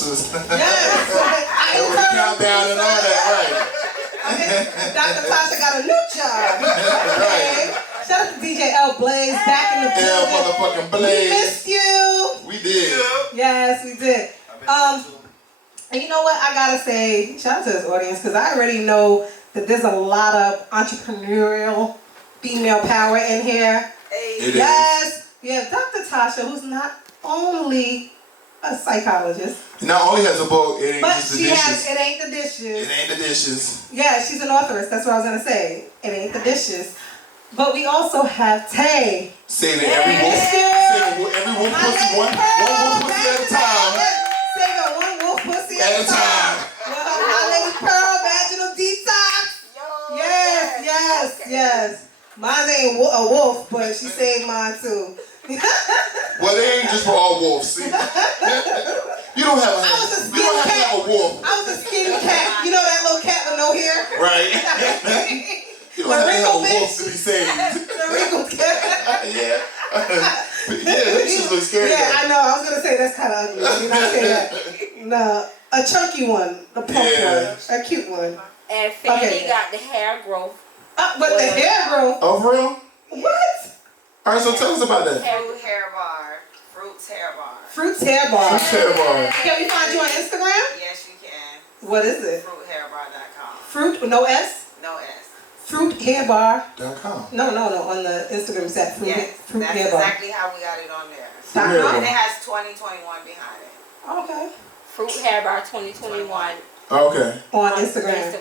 producers. Yes. And with the countdown and all that, right. Okay. Dr. Tasha got a new job. Okay. Shout out to DJ L Blaze back in the building. L motherfucking Blaze. We missed you. We did. Yes, we did. And you know what? I gotta say, shout out to this audience, because I already know that there's a lot of entrepreneurial female power in here. It yes. Is. We have Dr. Tasha, who's not only a psychologist. Not only has a book, it ain't but just the she dishes. has, it ain't the dishes. It ain't the dishes. Yeah, she's an authoress. That's what I was gonna say. It ain't the dishes. But we also have Tay. Saving every wolf. Every wolf pussy one wolf pussy at a time. Saving one wolf pussy At a time. Well, my lady Pearl, vaginal detox. Yes. Mine ain't a wolf, but she saved mine too. Well, they ain't just for all wolves. See? You don't have a wolf. I was a skinny cat. You know that little cat with no hair? Right. You don't have a wolf to be saved. The wrinkled cat. Yeah. Yeah, this just looks scary. Yeah, I know. I was gonna say that's kind of ugly. You're not saying that. No, a chunky one, a plump one, a cute one. And Fanny got the hair growth. But the hair growth. Oh, for real? What? All right, so tell us about that. Fruits hair bar. Fruits hair bar. Can we find you on Instagram? Yes, you can. What is it? Fruithairbar.com. Fruit, no S? No S. Fruithairbar.com. No. On the Instagram, it's at Fruit That's Hair Bar. exactly how we got it on there. And it has 2021 behind it. Okay. Fruit Hair Bar 2021. Okay. On Instagram. Yes.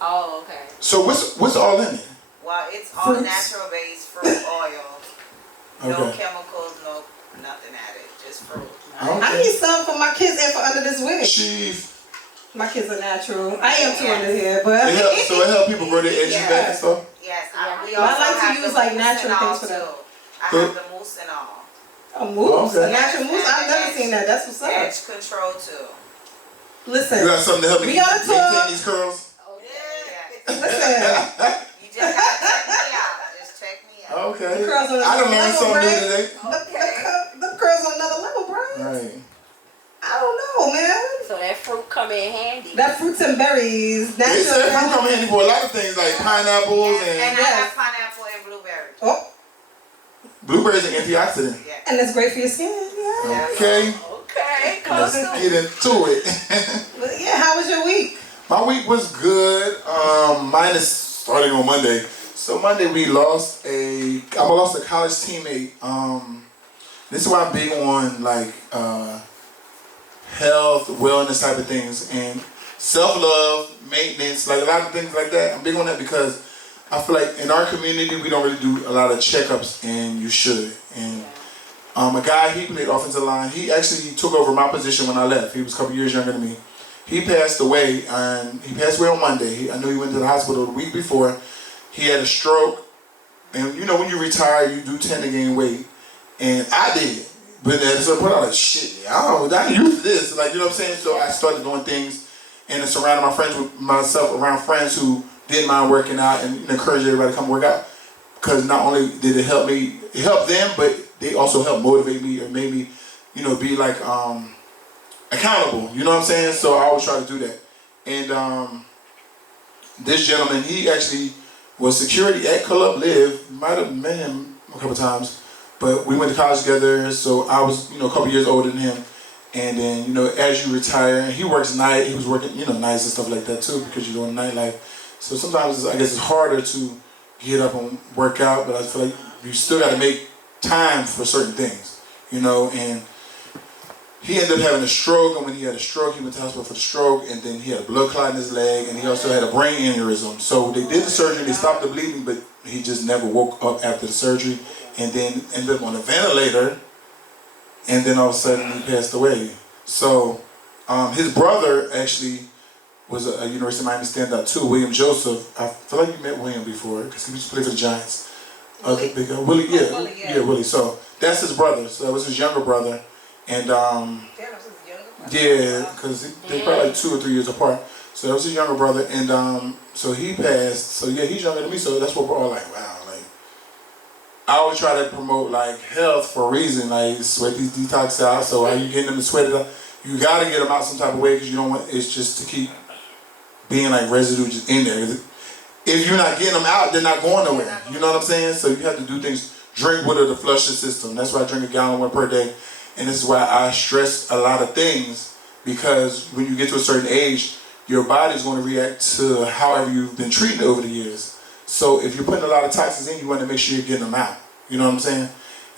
Oh, okay. So what's all in it? Well, it's all natural based fruit oil. No chemicals, no nothing added. Just fruit. Okay. I need some for my kids and for under this wig. Chief. My kids are natural. I am too under here, but it helps people grow their edges back and stuff. Yes, I like to use like natural things for that. I have the mousse and all. A mousse? A natural mousse? I've never seen that. That's what's up. Edge control too. Listen. You got something to help me maintain these curls? Oh yeah. Listen. You just have to check me out. Just check me out. Okay. The curls on I done learned something new today. The curls on another level, bro. Right. I don't know, man. So that fruit come in handy. That fruits and berries. That fruit come in handy for a lot of things like pineapples and I have pineapple and blueberry. Oh. Blueberries are antioxidant. Yeah. And it's great for your skin. Yeah. Okay. Let's get into it. But yeah, how was your week? My week was good. Mine is starting on Monday. So Monday I lost a college teammate. This is why I'm big on like health, wellness type of things, and self-love, maintenance, like a lot of things like that. I'm big on that because I feel like in our community we don't really do a lot of checkups, and you should. And a guy, he played offensive line. He actually took over my position when I left. He was a couple years younger than me. He passed away, and he passed away on Monday. I knew he went to the hospital the week before. He had a stroke, and you know when you retire, you do tend to gain weight, and I did. But at a certain point, I was like, shit, I'm used to this. Like, you know what I'm saying? So I started doing things and surrounding myself around friends who didn't mind working out and encourage everybody to come work out. Because not only did it help me, it helped them, but they also helped motivate me or made me, be like accountable. You know what I'm saying? So I always try to do that. And this gentleman, he actually was security at Club Live. Might have met him a couple times. But we went to college together, so I was, a couple years older than him. And then, as you retire, he works night, he was working, nights and stuff like that too, because you're doing nightlife. So sometimes, I guess it's harder to get up and work out, but I feel like you still got to make time for certain things, and he ended up having a stroke, and when he had a stroke, he went to the hospital for the stroke, and then he had a blood clot in his leg, and he also had a brain aneurysm. So they did the surgery, they stopped the bleeding, but he just never woke up after the surgery, and then ended up on a ventilator, and then all of a sudden he passed away. So his brother actually was a University of Miami stand-up too, William Joseph. I feel like you met William before, because he used to play for the Giants. Willie, Willie. So that's his brother. So that was his younger brother. And because they're probably like 2 or 3 years apart. So that was his younger brother, and so he passed. So yeah, he's younger than me. So that's what we're all like, wow. Like I always try to promote like health for a reason. Like sweat these detox out. So how you getting them to sweat it out? you gotta get them out some type of way because you don't want it's just to keep being like residue just in there. If you're not getting them out, they're not going nowhere. You know what I'm saying? So you have to do things. Drink water to flush the system. That's why I drink a gallon of water per day. And this is why I stress a lot of things, because when you get to a certain age, your body's going to react to however you've been treated over the years. So if you're putting a lot of toxins in, you want to make sure you're getting them out. You know what I'm saying?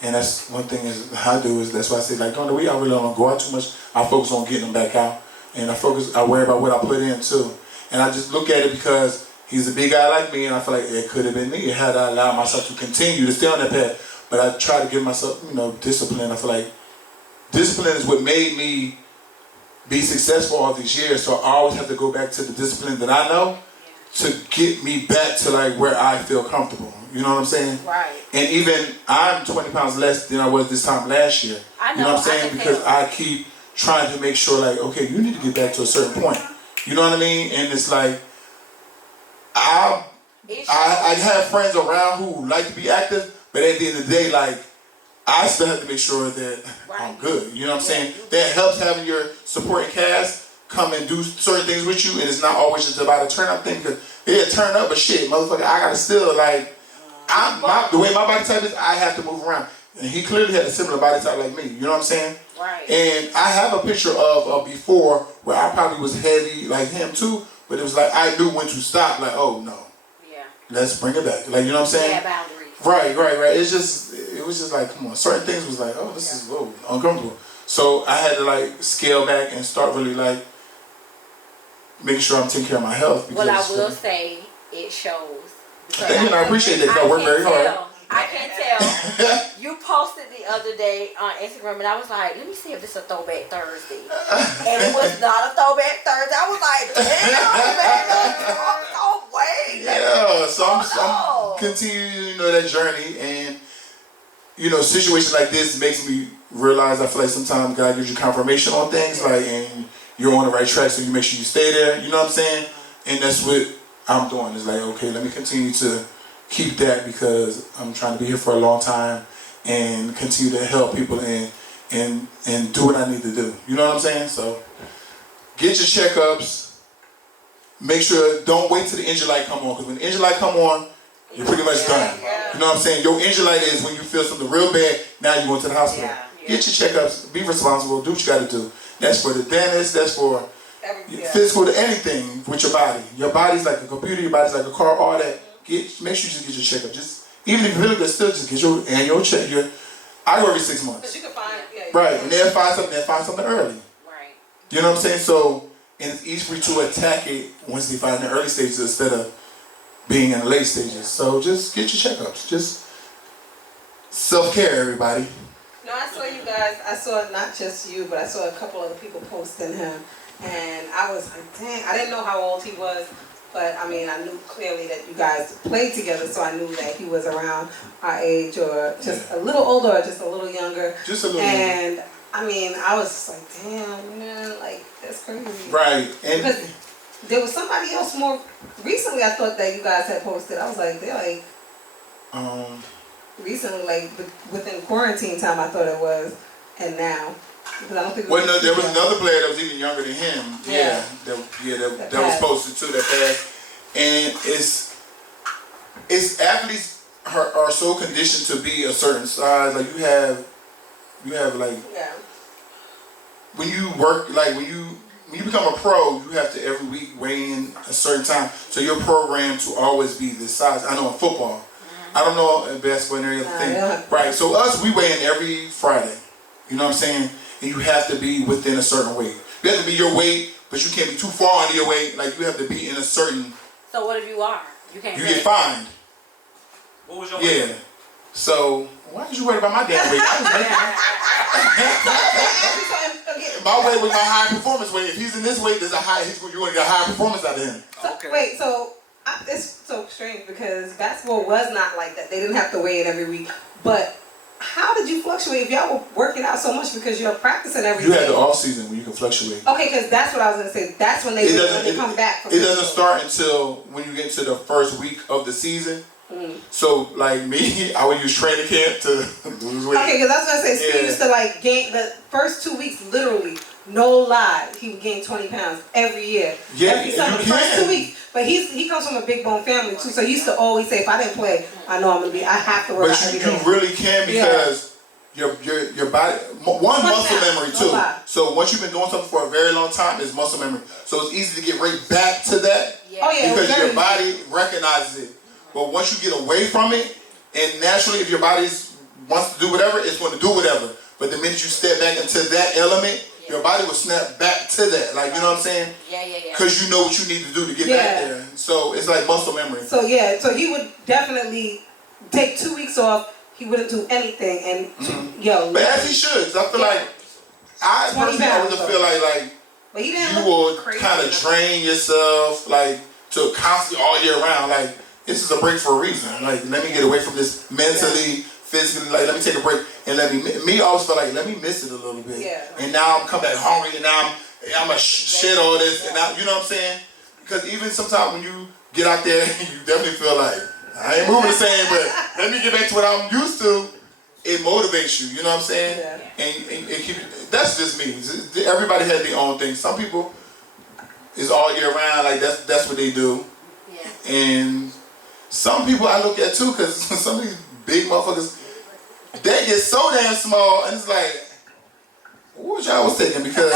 And that's one thing is I do is that's why I say like during the week I really don't go out too much. I focus on getting them back out, and I worry about what I put in too. And I just look at it because he's a big guy like me, and I feel like it could have been me had I allowed myself to continue to stay on that path. But I try to give myself, discipline. I feel like discipline is what made me be successful all these years. So I always have to go back to the discipline that I know to get me back to like where I feel comfortable. You know what I'm saying? Right. And even I'm 20 pounds less than I was this time last year. I know. You know what I'm saying? Because I keep trying to make sure like, okay, you need to get back to a certain point. You know what I mean? And it's like, I have friends around who like to be active, but at the end of the day, like, I still have to make sure that I'm good. You know what I'm saying? That helps having your supporting cast come and do certain things with you, and it's not always just about a turn up thing, because turn up, but shit, motherfucker, I gotta still, like, the way my body type is, I have to move around. And he clearly had a similar body type like me, you know what I'm saying? Right. And I have a picture of before where I probably was heavy like him too, but it was like I knew when to stop, like, oh no. Yeah. Let's bring it back. Like, you know what I'm saying? Yeah, boundaries. Right. It was just like, come on. Certain things was like, oh, this is uncomfortable. So I had to like scale back and start really like making sure I'm taking care of my health. Because, well, I will say it shows. Thank you, and I appreciate that because I work very hard. I can tell. You posted the other day on Instagram, and I was like, let me see if this is a Throwback Thursday. And it was not a Throwback Thursday. I was like, damn, man, no way. Yeah, so I'm continuing, that journey, and situations like this makes me realize. I feel like sometimes God gives you confirmation on things, like, and you're on the right track, so you make sure you stay there. You know what I'm saying? And that's what I'm doing. Is like, okay, let me continue to keep that because I'm trying to be here for a long time and continue to help people and do what I need to do. You know what I'm saying? So get your checkups. Make sure, don't wait till the engine light come on, because when the engine light come on, you're pretty much done. You know what I'm saying? Your engine light is when you feel something real bad, now you're going to the hospital. Get your checkups, be responsible, do what you got to do. That's for the dentist, that's for physical to anything with your body. Your body's like a computer, your body's like a car, all that. Make sure you just get your checkup. Just even if you feel good, still just get your annual check. I go every 6 months. But you can find right, and they'll find something early. Right. You know what I'm saying? So, and it's easy for you to attack it once they find the early stages instead of being in the late stages. So just get your checkups. Just self-care, everybody. No, I saw you guys. I saw not just you, but I saw a couple other people posting him, and I was like, dang, I didn't know how old he was. But I mean, I knew clearly that you guys played together, so I knew that he was around our age, or just a little older, or just a little younger. Just a little and younger. I mean, I was just like, damn, man, like that's crazy. Right. And because there was somebody else more recently. I thought that you guys had posted. I was like, they're like, recently, like within quarantine time, I thought it was, and now. Because I don't think well, no, there was another player that was even younger than him. That was posted too. That passed, and it's athletes are so conditioned to be a certain size. Like you have like when you work, like when you become a pro, you have to every week weigh in a certain time. So you're programmed to always be this size. I know in football, I don't know in basketball and every other thing. Right. So us, we weigh in every Friday. You know what I'm saying? And you have to be within a certain weight. You have to be your weight, but you can't be too far under your weight. Like you have to be in a certain. So what if you are? You can't. You get fined. What was your weight? Yeah. So why did you worry about my damn weight? I was making my weight was my high performance weight. If he's in this weight, you're going to get a high performance out of him. So, wait, so it's so strange because basketball was not like that. They didn't have to weigh it every week, but. How did you fluctuate if y'all were working out so much because you're practicing every day? You had the off season when you can fluctuate. Okay, because that's what I was gonna say. That's when they come back. It doesn't start until when you get into the first week of the season. So like me, I would use training camp to lose weight. Okay, because I was gonna say, Steve used to like gain the first 2 weeks literally no lie, he would gain 20 pounds every year. Yeah, every summer, the first 2 weeks. But he comes from a big bone family too, so he used to always say, if I didn't play, I know I have to work out every day. But you really can because your body, one muscle memory too. So once you've been doing something for a very long time, it's muscle memory. So it's easy to get right back to that because your body recognizes it. But once you get away from it, and naturally, if your body wants to do whatever, it's going to do whatever. But the minute you step back into that element, your body will snap back to that. Like, you know what I'm saying? Yeah. Because you know what you need to do to get back there. So it's like muscle memory. So so he would definitely take 2 weeks off. He wouldn't do anything, and But as he should. 'Cause I feel like I personally always feel like but he didn't you will kind of drain yourself like to constantly all year round. Like this is a break for a reason. Like let me get away from this mentally, physically. Like let me take a break and let me always feel like let me miss it a little bit. Yeah. And now I'm come back hungry and now I'm gonna shed all this and now you know what I'm saying? Because even sometimes when you get out there, you definitely feel like I ain't moving the same, but let me get back to what I'm used to. It motivates you, you know what I'm saying? Yeah. And that's just me. Everybody has their own thing. Some people is all year round, like that's what they do. Yeah. And some people I look at too, because some of these big motherfuckers, they get so damn small, and it's like, what y'all was thinking? Because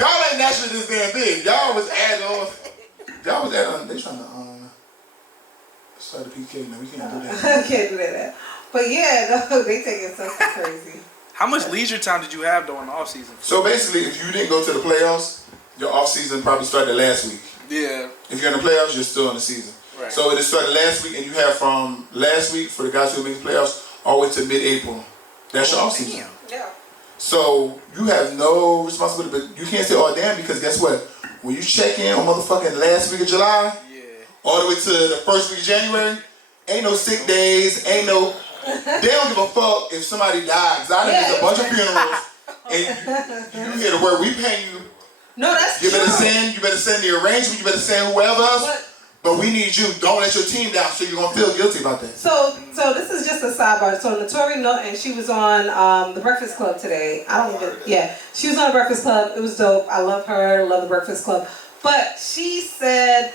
y'all ain't naturally this damn big. Y'all was adding on. They trying to start a PK now. We can't do that. Can't do that. But yeah, no, they taking something crazy. How much leisure time did you have during the off season? So basically, if you didn't go to the playoffs, your off season probably started last week. Yeah. If you're in the playoffs, you're still in the season. Right. So it started last week, and you have from last week for the guys who make the playoffs all the way to mid-April. That's your off season. Yeah. So you have no responsibility, but you can't say, "Oh damn," because guess what? When you check in on motherfucking last week of July, all the way to the first week of January, ain't no sick days, ain't no. They don't give a fuck if somebody dies. I done did a bunch of funerals, and you hear the word we paying you. No, that's you true. You better send the arrangement. You better send whoever else. But we need you. Don't let your team down, so you're gonna feel guilty about that. So this is just a sidebar. So Notori Norton, she was on the Breakfast Club today. She was on the Breakfast Club. It was dope. I love her. Love the Breakfast Club. But she said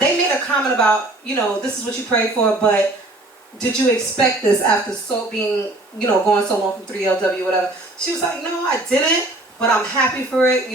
they made a comment about this is what you prayed for, but did you expect this after being going so long from 3LW whatever? She was like, no, I didn't. But I'm happy for it.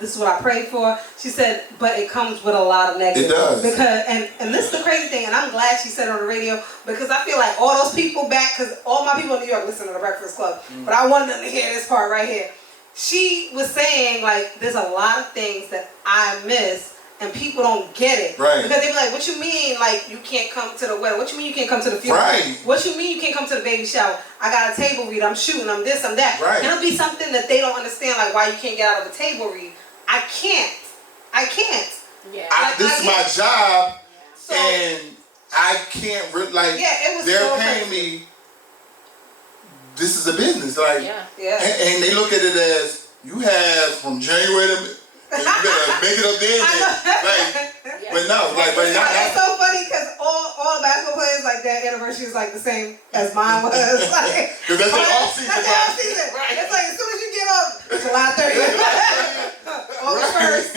This is what I prayed for. She said, but it comes with a lot of negative. It does. Because and this is the crazy thing, and I'm glad she said it on the radio because I feel like all those people back, because all my people in New York listen to the Breakfast Club, but I wanted them to hear this part right here. She was saying like, there's a lot of things that I miss. And people don't get it. Right. Because they be like, what you mean, like, you can't come to the wedding? What you mean you can't come to the funeral? Right. What you mean you can't come to the baby shower? I got a table read, I'm shooting, I'm this, I'm that. Right. And it'll be something that they don't understand, like why you can't get out of a table read. I can't. Yeah. This is my job, So, and I can't, it was they're so paying crazy. me, this is a business, like, and they look at it as, you have from January to, and you better make it up then. But no, it's so funny because all basketball players, like their anniversary is like the same as mine was. Like, because that's their off season. That's their off season. Right. It's like as soon as you get up, July 30th, August 1st,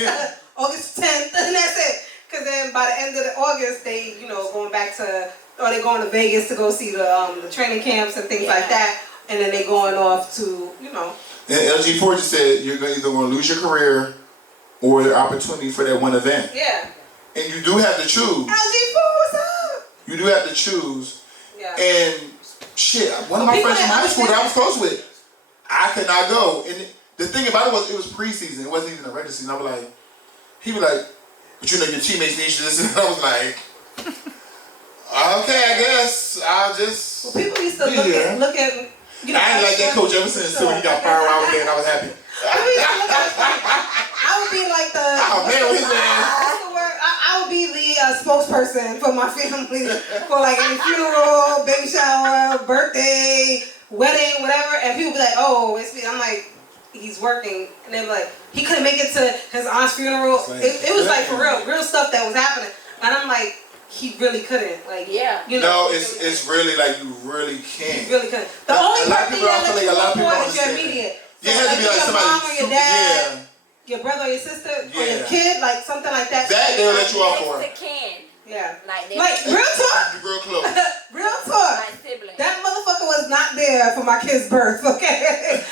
August 10th, and that's it. Because then by the end of August, they going back to, or they going to Vegas to go see the training camps and things like that, and then they going off to And LG4 just said you're either going to lose your career or the opportunity for that one event. Yeah. And you do have to choose. LG4, what's up? You do have to choose. Yeah. And shit, one of my friends from high school that I was close with, I could not go. And the thing about it was preseason. It wasn't even a regular season. I was like, he was like, but your teammates need you this. And I was like, okay, I guess I'll just. Well, people used to look at. I ain't like that coach ever since until he got fired. I was there and I was happy. I would be like the. Oh man, what is that? I would be the spokesperson for my family for like any funeral, baby shower, birthday, wedding, whatever. And people be like, "Oh, it's me." I'm like, "He's working," and they be like, "He couldn't make it to his aunt's funeral." It was like for real stuff that was happening, and I'm like. He really couldn't, like, No, it's really like you really can't. You really couldn't. The only a lot of people thing that feel like a lot of people is your understand immediate. Yeah, to be like your somebody. mom or your dad, Yeah. your brother or your sister, or Yeah. your kid, like something like that. That they'll let you off for. Next to kin. Yeah. Like that. Like, real talk. Real close. Real talk. My sibling. That motherfucker was not there for my kid's birth, okay?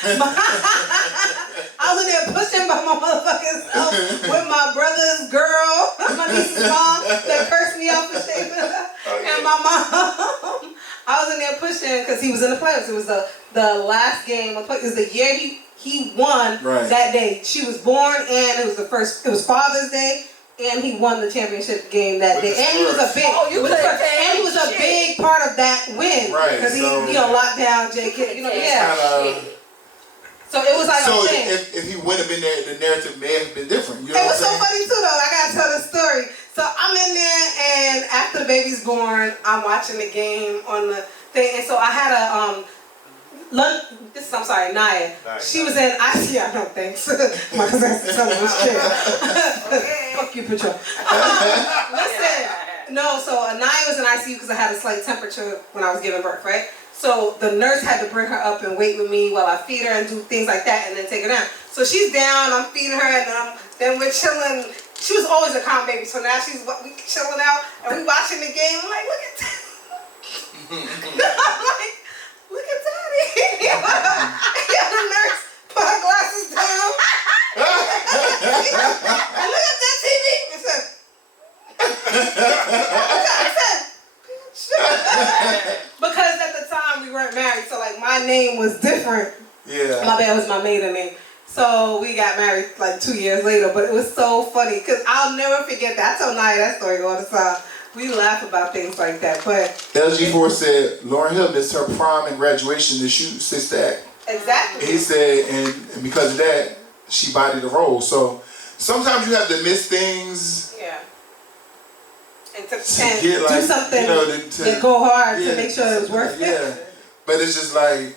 I was in there pushing by my motherfucking self with my brother's girl, my niece's mom that cursed me out for shaving her, and my mom. I was in there pushing because he was in the playoffs. It was the last game of play. It was the year he won that day. She was born, and it was it was Father's Day. And he won the championship game that day, and he was a big, and he was a big part of that win, right? Because he locked down J.K. So it was like so a thing. If he wouldn't have been there, the narrative may have been different. You know it was what I'm so funny too, though. I gotta tell the story. So I'm in there, and after the baby's born, I'm watching the game on the thing, and so I had a Naya. She was in ICU. No thanks. My cousin has to tell me this shit. Fuck you, Patrol. Listen. No, so Naya was in ICU because I had a slight temperature when I was giving birth, right? So the nurse had to bring her up and wait with me while I feed her and do things like that and then take her down. So she's down, I'm feeding her, and then we're chilling. She was always a calm baby, so now we chilling out and we watching the game. I'm like, look at that. I'm like, look at Daddy. And the nurse put her glasses down. And look at that TV. And said, because at the time we weren't married, so like my name was different. Yeah. My dad was my maiden name. So we got married like 2 years later, but it was so funny because I'll never forget that. I tell Naya that story all the time. We laugh about things like that, but LG4 said Lauryn Hill missed her prom and graduation to shoot Sister Act. exactly. He said, and because of that, she bodied the role. So sometimes you have to miss things. Yeah. And to get, like, do something, you know, to go hard to make sure it was worth it. Yeah. But it's just like,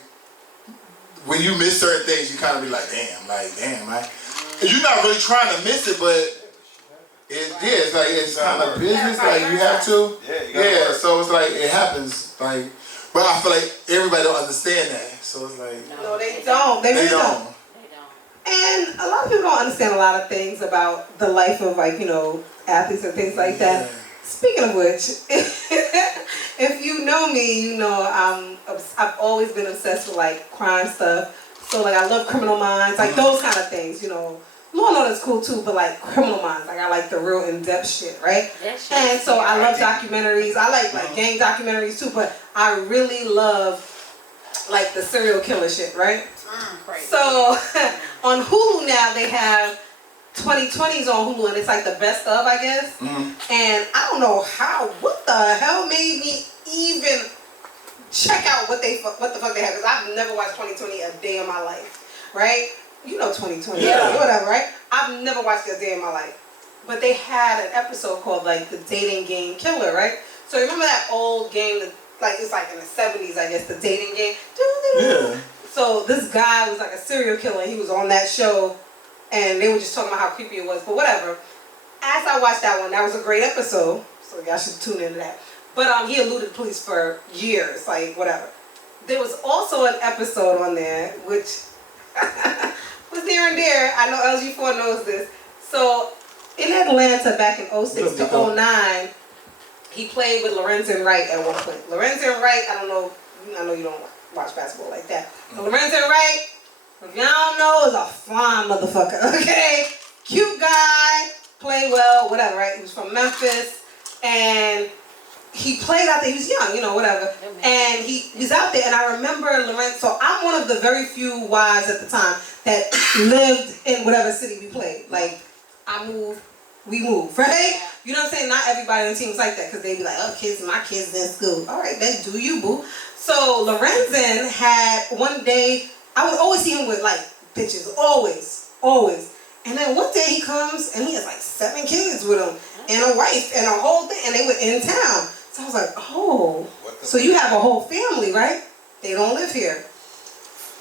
when you miss certain things, you kind of be like, damn, like, you're not really trying to miss it, but it's kind of business, like, you have to. Yeah, so it's like, it happens, like, but I feel like everybody don't understand that, so it's like. No, they don't. They really don't. And a lot of people don't understand a lot of things about the life of, like, athletes and things like that. Speaking of which, if you know me, you know I've always been obsessed with like crime stuff. So like I love Criminal Minds, like those kind of things, Law and Order's cool too, but like Criminal Minds, like I like the real in-depth shit, right? And so I love documentaries. I like gang documentaries too, but I really love like the serial killer shit, right? So on Hulu now they have 2020's on Hulu, and it's like the best of, I guess. And I don't know what the hell made me even check out what the fuck they have, because I've never watched 2020 a day in my life, right? 2020, whatever, right? I've never watched it a day in my life. But they had an episode called like the Dating Game Killer, right? So remember that old game that it's like in the 70s, I guess, the dating game? Yeah. So this guy was like a serial killer, and he was on that show. And they were just talking about how creepy it was, but whatever. As I watched that one, that was a great episode, so y'all should tune into that. But he eluded the police for years, like whatever. There was also an episode on there which was near and dear. I know LG4 knows this. So in Atlanta back in 06 to 09, he played with Lorenzen Wright at one point. Lorenzen Wright, I know you don't watch basketball like that. But Lorenzen Wright, if y'all don't know, is a fine motherfucker, okay? Cute guy, play well, whatever, right? He was from Memphis, and he played out there. He was young, whatever. And he's out there, and I remember Lorenzo. So I'm one of the very few wives at the time that lived in whatever city we played. Like, I moved, we moved, right? You know what I'm saying? Not everybody on the team was like that, because they'd be like, oh, my kids in school. All right, then do you, boo. So Lorenzen had one day, I would always see him with like bitches, always. And then one day he comes and he has like 7 kids with him and a wife and a whole thing, and they were in town. So I was like, oh, so you have a whole family, right? They don't live here.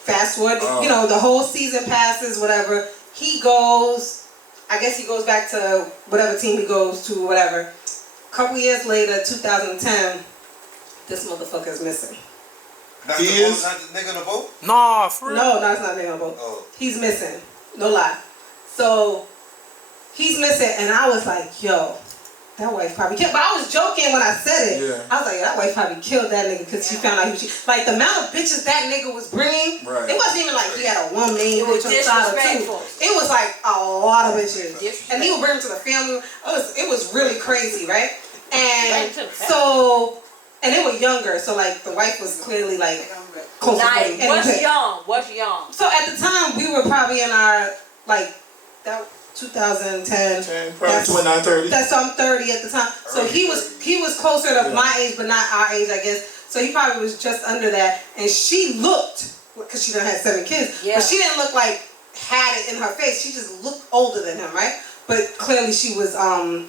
Fast forward, the whole season passes, whatever. He goes, I guess he goes back to whatever team he goes to, whatever. A couple years later, 2010, this motherfucker's missing. Not He the is? boat, not the nigga in the boat? Nah, for real. No, it's not nigga on boat. Oh. He's missing. No lie. So he's missing, and I was like, yo, that wife probably killed. But I was joking when I said it. Yeah. I was like, that wife probably killed that nigga because she found out he was cheating. Like the amount of bitches that nigga was bringing, Right. it wasn't even like he had a one main It was bitch on the side or two. disrespectful. It was like a lot of bitches, Disrespectful. and he would bring them to the family. It was really crazy, right? And Bring to the family. so, and they were younger, so like the wife was clearly like close to 40. Like, what's young? So at the time, we were probably in our, like, that 2010. 10, probably 29, 30. That's so I'm 30 at the time. So he was closer to my age, but not our age, I guess. So he probably was just under that. And she looked, because she done had 7 kids, Yeah. but she didn't look like had it in her face. She just looked older than him, right? But clearly she was older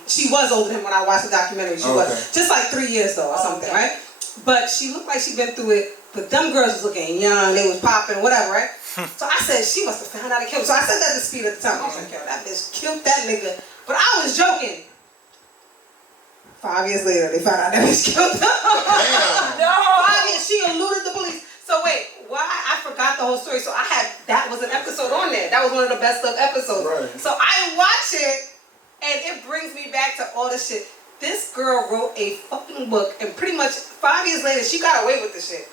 than him when I watched the documentary. She was just like 3 years though or something, right? But she looked like she'd been through it. But them girls was looking young, they was popping, whatever, right? So I said, she must have found out and killed him. So I said that to Speed at the time. I was like, yo, that bitch killed that nigga. But I was joking. 5 years later, they found out that bitch killed him. Damn. No. 5 years, she eluded the police. So wait, why? I forgot the whole story. So that was an episode on there. That was one of the best of episodes. Right. So I watch it, and it brings me back to all this shit. This girl wrote a fucking book, and pretty much 5 years later, she got away with the shit.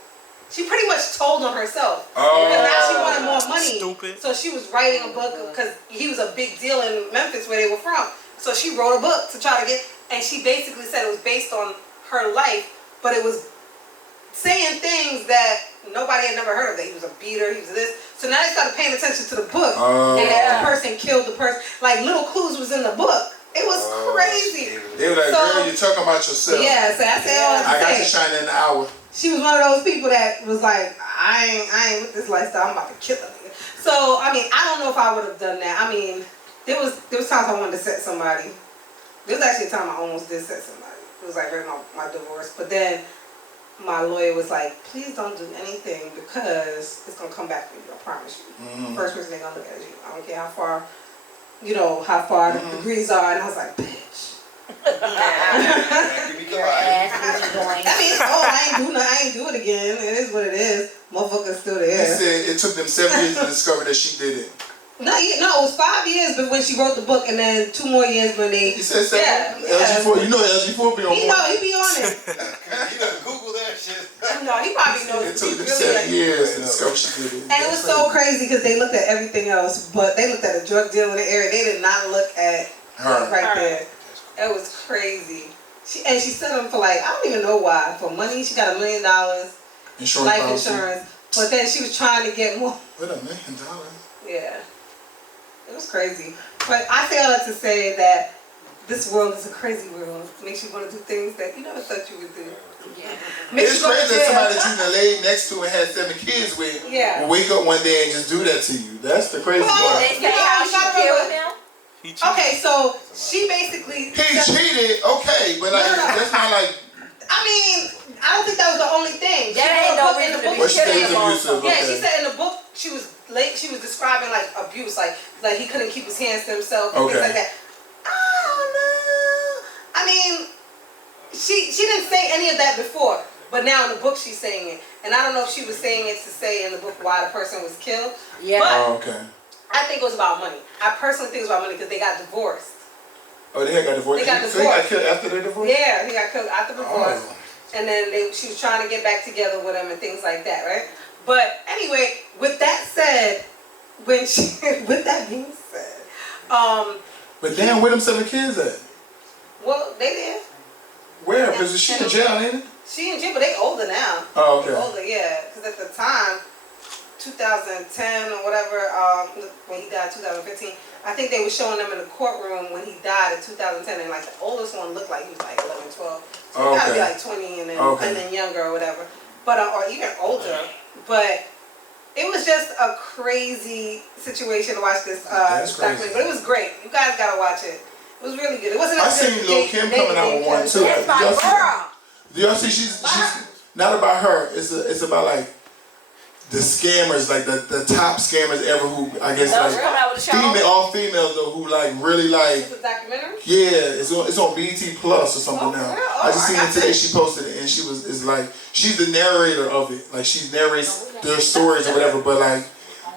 She pretty much told on herself. Oh. And now she wanted more money. Stupid. So she was writing a book because he was a big deal in Memphis where they were from. So she wrote a book to try to get, and she basically said it was based on her life, but it was saying things that nobody had never heard of. That he was a beater, he was this. So now they started paying attention to the book, and that the person killed the person. Like little clues was in the book. It was crazy. They were like, girl, you're talking about yourself. Yeah, so I said all I got to to say. shine in an hour. She was one of those people that was like, I ain't with this lifestyle. I'm about to kill her. So I mean, I don't know if I would have done that. I mean, there was times I wanted to set somebody. There was actually a time I almost did set somebody. It was like right my divorce, but then my lawyer was like, please don't do anything because it's gonna come back for you. I promise you. Mm-hmm. First person they're gonna look at is you. I don't care how far, the degrees are. And I was like, bitch. Your ass was going. I mean, I ain't do it again. It is what it is. Motherfucker's still He there. said it took them 7 years to discover that she did it. No, it was 5 years, but when she wrote the book, and then 2 more years when they. He said 7? Yeah. LG4, you know LG4 be on He board. he be on it. You gotta Google that shit. No, he probably knows. It took them He 7 like- years to discover she did it. And it was so crazy because they looked at everything else, but they looked at a drug deal in the area. They did not look at Her. right there. It was crazy. She set him for like, I don't even know why. For money, she got $1 million Insurance life policy. insurance. But then she was trying to get more. What $1 million? Yeah. It was crazy. But I say all that to say that this world is a crazy world. It makes you want to do things that you never thought you would do. Yeah. Makes It's you go to crazy that somebody jail. that you done laid next to and had 7 kids with Yeah. will wake up one day and just do that to you. That's the crazy Well, part. They say You know, how you she gotta killed remember- him. He cheated. Okay, so she basically. He cheated, okay, but like No. that's not like. I mean, I don't think that was the only thing. That She ain't wrote a no book in reason the to book. be But she killing stays him abusive. also. Yeah, Okay. she said in the book she was describing like abuse, like he couldn't keep his hands to himself and Okay. things like that. I don't know. I mean, she didn't say any of that before, but now in the book she's saying it, and I don't know if she was saying it to say in the book why the person was killed. Yeah. But Oh, okay. I think it was about money. I personally think it was about money because they got divorced. Oh, they had got divorced. They got So he got divorced. killed after their divorce. Yeah, he got killed after divorce. Oh. And then she was trying to get back together with him and things like that, right? But anyway, with that said, with that being said, But damn, where them 7 kids at? well, they did. Where? Because she in jail, ain't it? She and Jim, but they older now. Oh, okay. They older, yeah. Because at the time, 2010 or whatever, when he died, 2015, I think they were showing them in the courtroom when he died in 2010, and like the oldest one looked like he was like 11, 12. So he gotta be Okay. like 20 and then Okay. and then younger or whatever, but or even older. But it was just a crazy situation to watch this That's documentary. crazy. But it was great. You guys gotta watch it. It was really good. It wasn't. I as seen good as Lil' Date- Kim Dating coming out with Game one, Test. too. That's my Y'all see- girl. Do y'all see she's not about her? It's about like the scammers, like the top scammers ever, who I guess Those like coming out with a show. all females though, who like really like. It's a documentary? Yeah, it's on BET Plus or something Oh, now. for real? Oh, I just I seen got it today. that. She posted it, and it's like she's the narrator of it. Like she narrates their stories or whatever. But like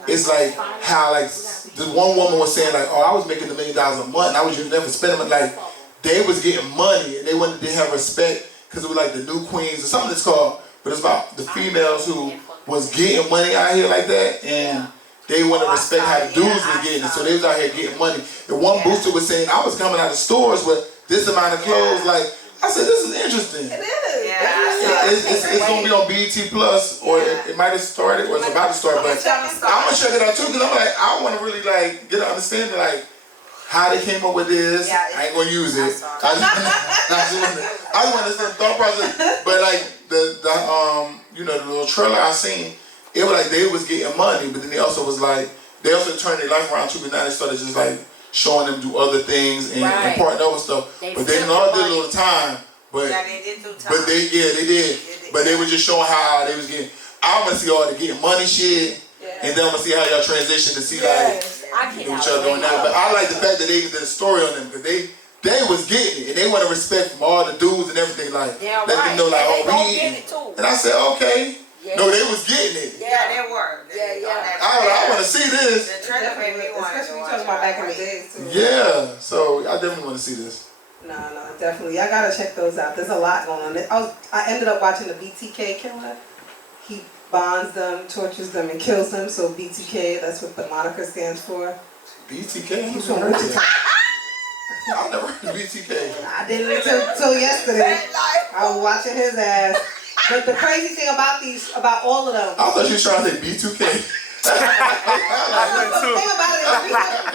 it's like how like the one woman was saying like, oh, I was making $1 million a month. And I was using them for spending it. Like they was getting money and they wanted to have respect because it was like the new queens or something it's called. But it's about the females who was getting money out here like that and. They want to respect how the dudes was getting it, so they was out here getting money. And one booster was saying, I was coming out of stores with this amount of clothes. Like, I said, this is interesting. It is. Yeah. It's going to be on BET Plus, or it might have started, or it's about to start. But I'm going to check it out too, because I'm like, I want to really like get an understanding, like, how they came up with this. I ain't going to use it. I just want to understand the thought process. But like, the little trailer I seen, it was like they was getting money, but then they also was like, they also turned their life around too, but now they started just like showing them do other things and partner up with stuff. But they all did a little time. But they did do time. But they did. But they were just showing how they was getting. I want to see all the getting money shit, and then I want to see how y'all transition to see like what y'all doing now. But I like the fact that they did a story on them because they was getting it, and they want to respect from all the dudes and everything. Like let them know like, oh, we eating. And I said, okay. Yeah. No, they was getting it. Yeah, they were. I want to see this. The trailer made me want to Especially watch talking about back in the days too. Yeah, so I definitely want to see this. No, definitely. I gotta check those out. There's a lot going on. I ended up watching the BTK killer. He bonds them, tortures them, and kills them. So BTK, that's what the moniker stands for. BTK? He's from Wichita. I've never heard of BTK. I didn't until yesterday. I was watching his ass. But the crazy thing about all of them. I thought you were trying to say B2K.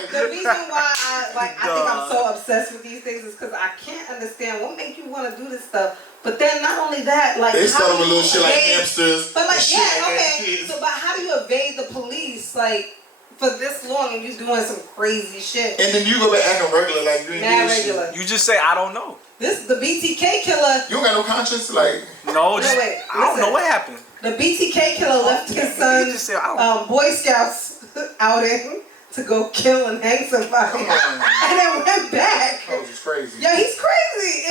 The reason why I think I'm so obsessed with these things is because I can't understand what makes you want to do this stuff. But then not only that, like they started with little shit like hamsters. But like So but how do you evade the police like for this long and you doing some crazy shit? And then you go back acting regular like you ain't regular. You just say I don't know. The BTK killer. You don't got no conscience, like. No, just, wait, I don't know what happened. The BTK killer left his son Boy Scouts outing to go kill and hang somebody, and then went back. Oh, it's crazy. Yeah, he's crazy.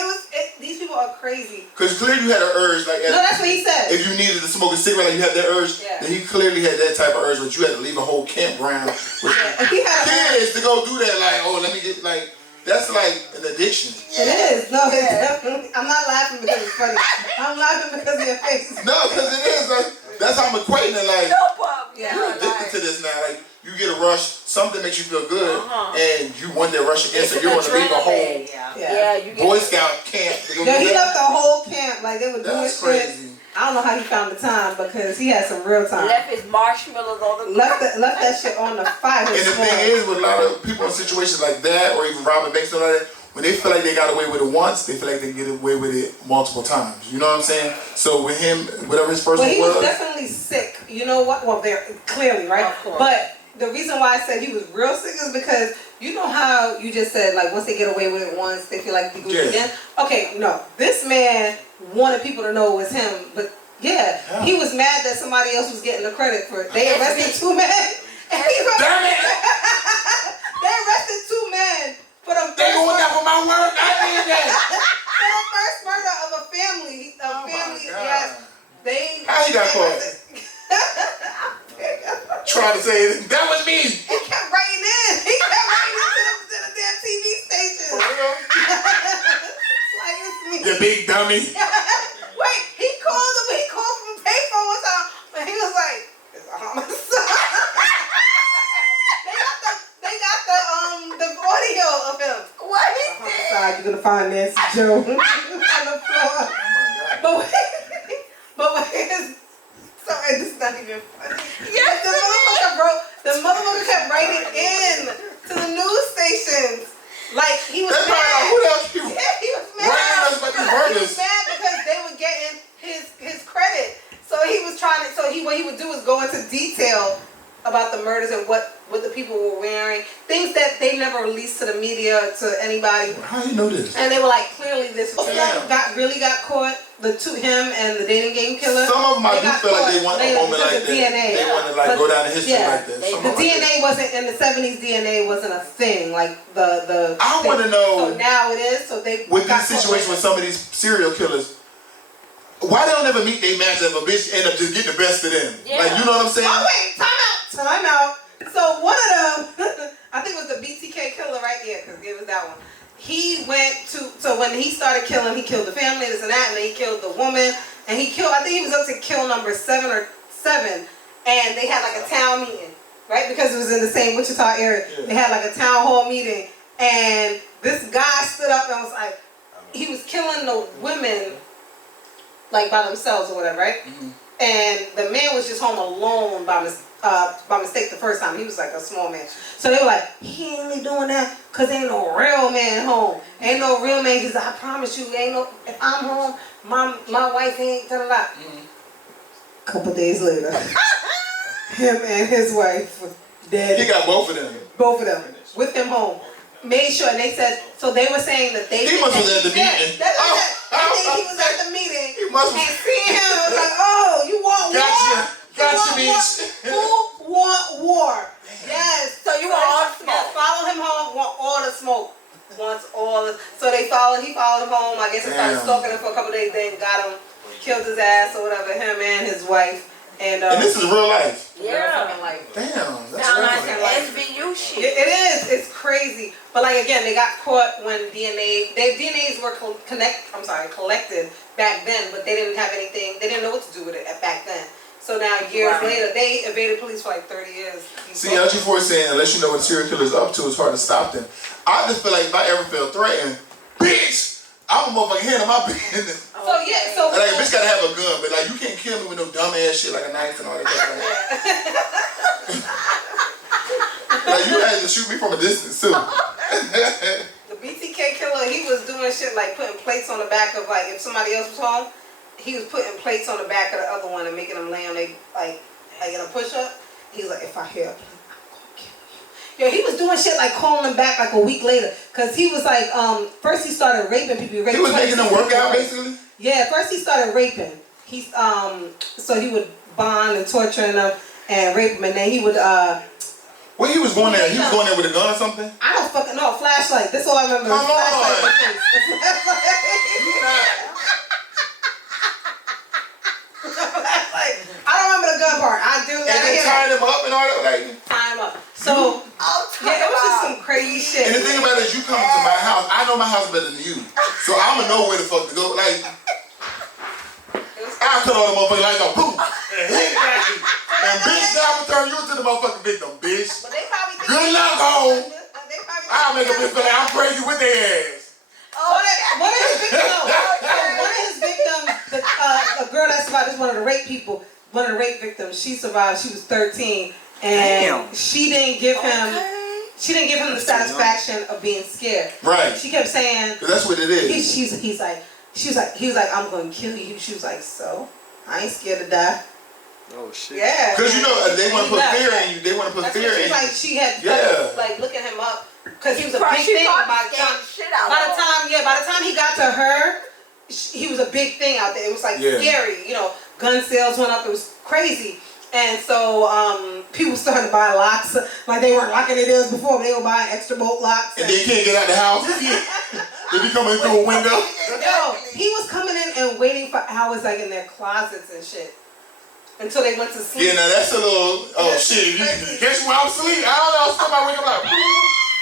These people are crazy. Cause clearly you had an urge, like. No, that's what he said. If you needed to smoke a cigarette, like you had that urge, then he clearly had that type of urge, but you had to leave a whole campground with kids to go do that. Like, oh, let me get like. That's like an addiction. It is. No, it's definitely. I'm not laughing because it's funny. I'm laughing because of your face. No, because it is. Like, that's how I'm equating it. Like, you're addicted to this now. Like, you get a rush, something makes you feel good, and you want that rush again, so you want to leave a whole Boy Scout camp. Yeah, he left the whole camp. Like, they were doing shit. Crazy. I don't know how he found the time because he had some real time. Left his marshmallows on the left that shit on the fire. And the thing is, with a lot of people in situations like that, or even robbing banks and all that, when they feel like they got away with it once, they feel like they can get away with it multiple times. You know what I'm saying? So with him, whatever his first one was. Well, he was definitely sick. You know what? Well, clearly, right? But the reason why I said he was real sick is because you know how you just said, like, once they get away with it once, they feel like they can do it again? Okay, no. This man wanted people to know it was him, but he was mad that somebody else was getting the credit for it. They arrested 2 men. And damn it! They arrested 2 men for the They going down for my work. I did that. For the first murder of a family. Yes. How he got caught? Trying to say that was me. He kept writing in. He kept writing into the damn TV station. For real? Like it's me. The big dummy. Wait, he called from a payphone one time, but he was like, "It's a homicide." They got the audio of him. What he said? Homicide. You're gonna find Nancy Joe on the floor. Oh but wait, sorry, this is not even funny. Yes, the motherfucker kept writing in to the news stations. Like he was mad. Who else? He was mad. He was mad because they were getting his credit. So he was trying to. What he would do is go into detail about the murders and what the people were wearing, things that they never released to the media to anybody. How do you know this? And they were like, clearly this guy really got caught. him and the dating game killer. Some of them I they do got feel like caught they want a later moment because like of that. DNA. They want to like go down in history Yeah. like that. They- Some The of them like that. DNA wasn't in the 70s. DNA wasn't a thing like the. I thing. want to know So now it is. So they with got these caught situations later. with some of these serial killers. Why they don't ever meet they match if a bitch end up just getting the best of them? Yeah. Like, you know what I'm saying? Oh wait, time out. So one of them, I think it was the BTK killer, right? Yeah, because it was that one. He went to, so when he started killing, he killed the family, this and that, and then he killed the woman, and he killed, I think he was up to kill number 7, and they had like a town meeting, right? Because it was in the same Wichita area. Yeah. They had like a town hall meeting, and this guy stood up and was like, he was killing the women like by themselves or whatever, right? Mhm. And the man was just home alone by mistake the first time. He was like a small man. So they were like, he ain't really doing that because ain't no real man home. Ain't no real man. He said, I promise you, ain't no, if I'm home, my wife ain't da da da. Couple days later, him and his wife was dead. He got both of them. Both of them with him home. Made sure, and they said, so they were saying that they. He must was at the Yeah, meeting. that's what I said. I think he was at the meeting. He must And was. seeing him, it was like, oh, you want war? Gotcha, You want bitch. war? Who want war? Yes. So you want all the smoke? Yeah, follow him home, want all the smoke. Wants all the, so he followed him home, I guess, and started Damn. stalking him for a couple days, then got him, killed his ass or whatever, him and his wife. And this is real life. Yeah. like, Damn, that's Sound like real some life. SVU shit. it is. It's crazy. But like again, they got caught when their DNAs were collected back then, but they didn't have anything. They didn't know what to do with it back then. So now years Right. later, they evaded police for like 30 years. See, LG4 is saying, unless you know what a serial killer is up to, it's hard to stop them. I just feel like if I ever feel threatened, bitch, I'm a motherfucking hand in my business. So yeah, so Like, a bitch gotta have a gun, but like, you can't kill me with no dumb ass shit like a knife and all that stuff. Like, you had to shoot me from a distance too. the BTK killer, he was doing shit like putting plates on the back of like if somebody else was home, he was putting plates on the back of the other one and making them lay on they like in a push up. He was like, if I hear. Yeah, he was doing shit like calling them back like a week later. Cause he was like, first he started raping people. He was making them work out basically? Yeah, first he started raping. He's so he would bond and torture them and rape them, and then he would Well, he was going there. He was going there with a gun or something? I don't fucking know, a flashlight. That's all I remember. Come on. Flashlight in the face. A flashlight. I don't remember the gun part. I do. And they tied him up and all that. Like, Tie him up. So yeah, it was just some crazy shit. and the thing about it is, you come to my house. I know my house better than you, so I'ma know where the fuck to go. Like, I cut all the motherfucking lights off, boom, and hit it back in. And bitch, now I'ma turn you into the motherfucking victim, bitch. But they probably think Good luck, home. They probably I'll make a bitch feel like I'm crazy with their ass. One of his victims, a girl that survived, is one of the rape people. One of the rape victims, she survived. She was 13, and Damn. she didn't give him. She didn't give him the satisfaction of being scared. Right. She kept saying, 'Cause that's what it is. he was like, I'm gonna kill you. She was like, so I ain't scared to die. Oh shit. Yeah. Because you know they want to put He left. fear in you. They want to put That's fear what in she's you. like. She had Yeah. like looking him up because he was a Probably- big she thing. probably By the scared time, the shit out by of the time he got to her, he was a big thing out there. It was like Yeah. scary. You know, gun sales went up. It was crazy. And so people started to buy locks. Like they weren't locking their doors before, but they were buying extra bolt locks. And they can't get out the house. They be coming through a window. Yo, he was coming in and waiting for hours, like in their closets and shit, until they went to sleep. Yeah, now that's a little. Oh shit! You catch me while I'm asleep. I don't know. Somebody wake up like.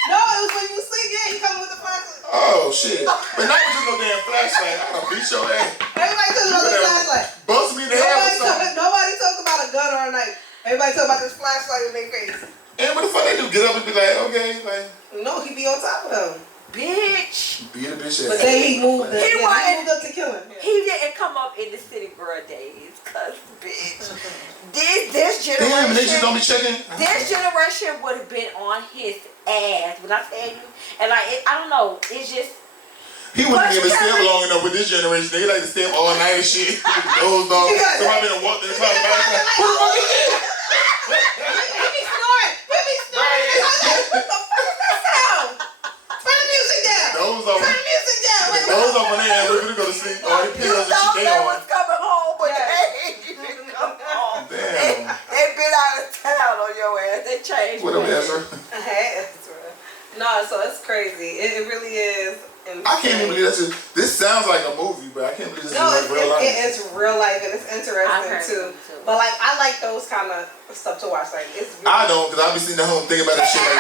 No, it was when you sleep. Yeah, he come with the flashlight. Oh shit! But not with just no damn flashlight. I'm gonna beat your ass. Everybody talks about the flashlight. Bust me in the head with something. Nobody talks about a gun or a knife. Everybody talks about this flashlight in their face. And what the fuck they do? Get up and be like, okay, like. No, he be on top of them. Bitch. Beat a bitch But ass. then he moved. He wanted- moved up to kill him. He didn't come up in the city girl days, cause bitch, this generation, Damn, and they just don't be checking. this generation would have been on his ass. When I tell you, and like I don't know, it's just He wouldn't even stay up long enough with this generation. They like to stay up all night and shit. Those dogs. Somebody been walked in the car back. Who the fuck is this? He be snoring. He be snoring. What the fuck is that sound? Turn the music down. Those are. Turn the music down. Wait, Those are when they ass. We're gonna go to sleep. All the pillows and shit. They change. What up, Ezra? Hey, no, so it's crazy. It really is. Insane. I can't even believe that's just, this sounds like a movie, but I can't believe this No, is like real life. it's real life and it's I've interesting heard too. of it too. But like, I like those kind of stuff to watch. Like, it's. Really, I don't, because I be sitting at home thinking about that shit like,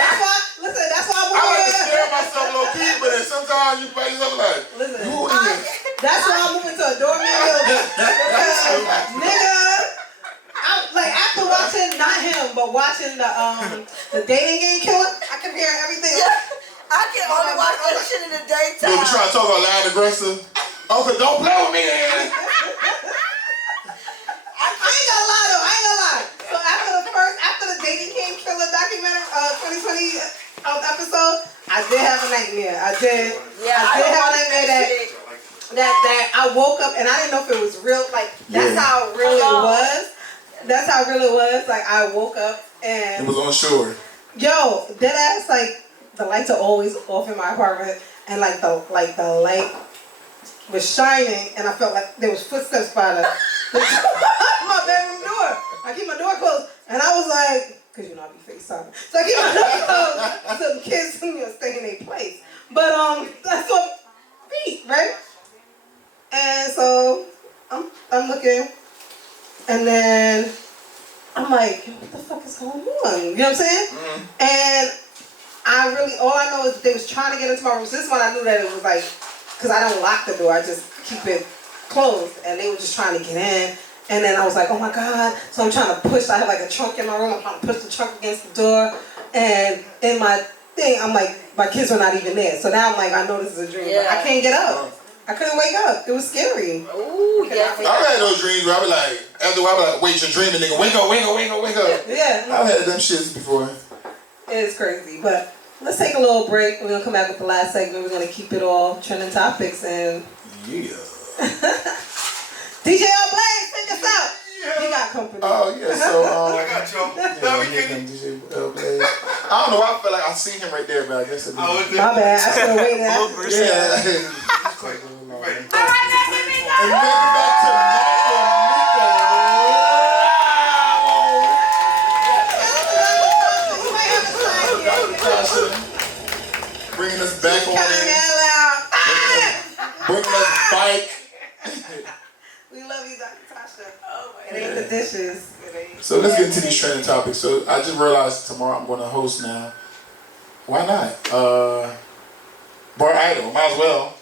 that's why. Listen, that's why I'm. I like to scare myself low key, but then sometimes you find yourself like, Listen, who is? that's why I'm moving to a doorman building. Because, nigga, I'm like after watching not him, but watching the dating game killer, I can hear everything. I can only watch that shit in the daytime. Yo, you trying to talk about loud aggressive? Okay, don't play with me then. I ain't gonna lie though, I ain't gonna lie. So after the dating game killer documentary, 2020 episode, I did have a nightmare. I did have a nightmare that I woke up and I didn't know if it was real. Like that's how real it was. That's how real it was. Like I woke up and It was on shore. yo, dead ass, like the lights are always off in my apartment, and like the light was shining, and I felt like there was footsteps by my bedroom door. I keep my door closed, and I was like, cause you know I be FaceTiming, so I keep my door closed so the kids stay in their place. But that's what beat, right? And so I'm looking, and then I'm like, what the fuck is going on? You know what I'm saying? Mm-hmm. And all I know is they was trying to get into my room. So this one I knew that it was like, cause I don't lock the door, I just keep it closed, and they were just trying to get in. And then I was like, oh my God. So I'm trying to push, I have like a trunk in my room, I'm trying to push the trunk against the door. And in my thing, I'm like, my kids are not even there. So now I'm like, I know this is a dream, but I can't get up. I couldn't wake up. It was scary. Ooh, yeah. I've had those dreams where I be like, after a while, I be like, wait, you're dreaming, nigga. Wake up, wake up, wake up, wake up. Yeah. I've had them shits before. It's crazy. But let's take a little break. We're going to come back with the last segment. We're going to keep it all trending topics. And Yeah. DJ Blaze, take us out. He got company. Oh, yeah, so, I got y'all. yeah, here comes DJ Blaze. I don't know why I feel like I seen him right there, but I guess I didn't. I was there. My bad. I should have waited. Yeah. Right. And welcome back to Mac Meeka. Bringing us back on in. Bringing us bike. We love you, Dr. Tasha. Oh my God. It ain't the dishes. So let's get into these trending topics. So I just realized tomorrow I'm going to host now. Why not? Bar Idol. Might as well.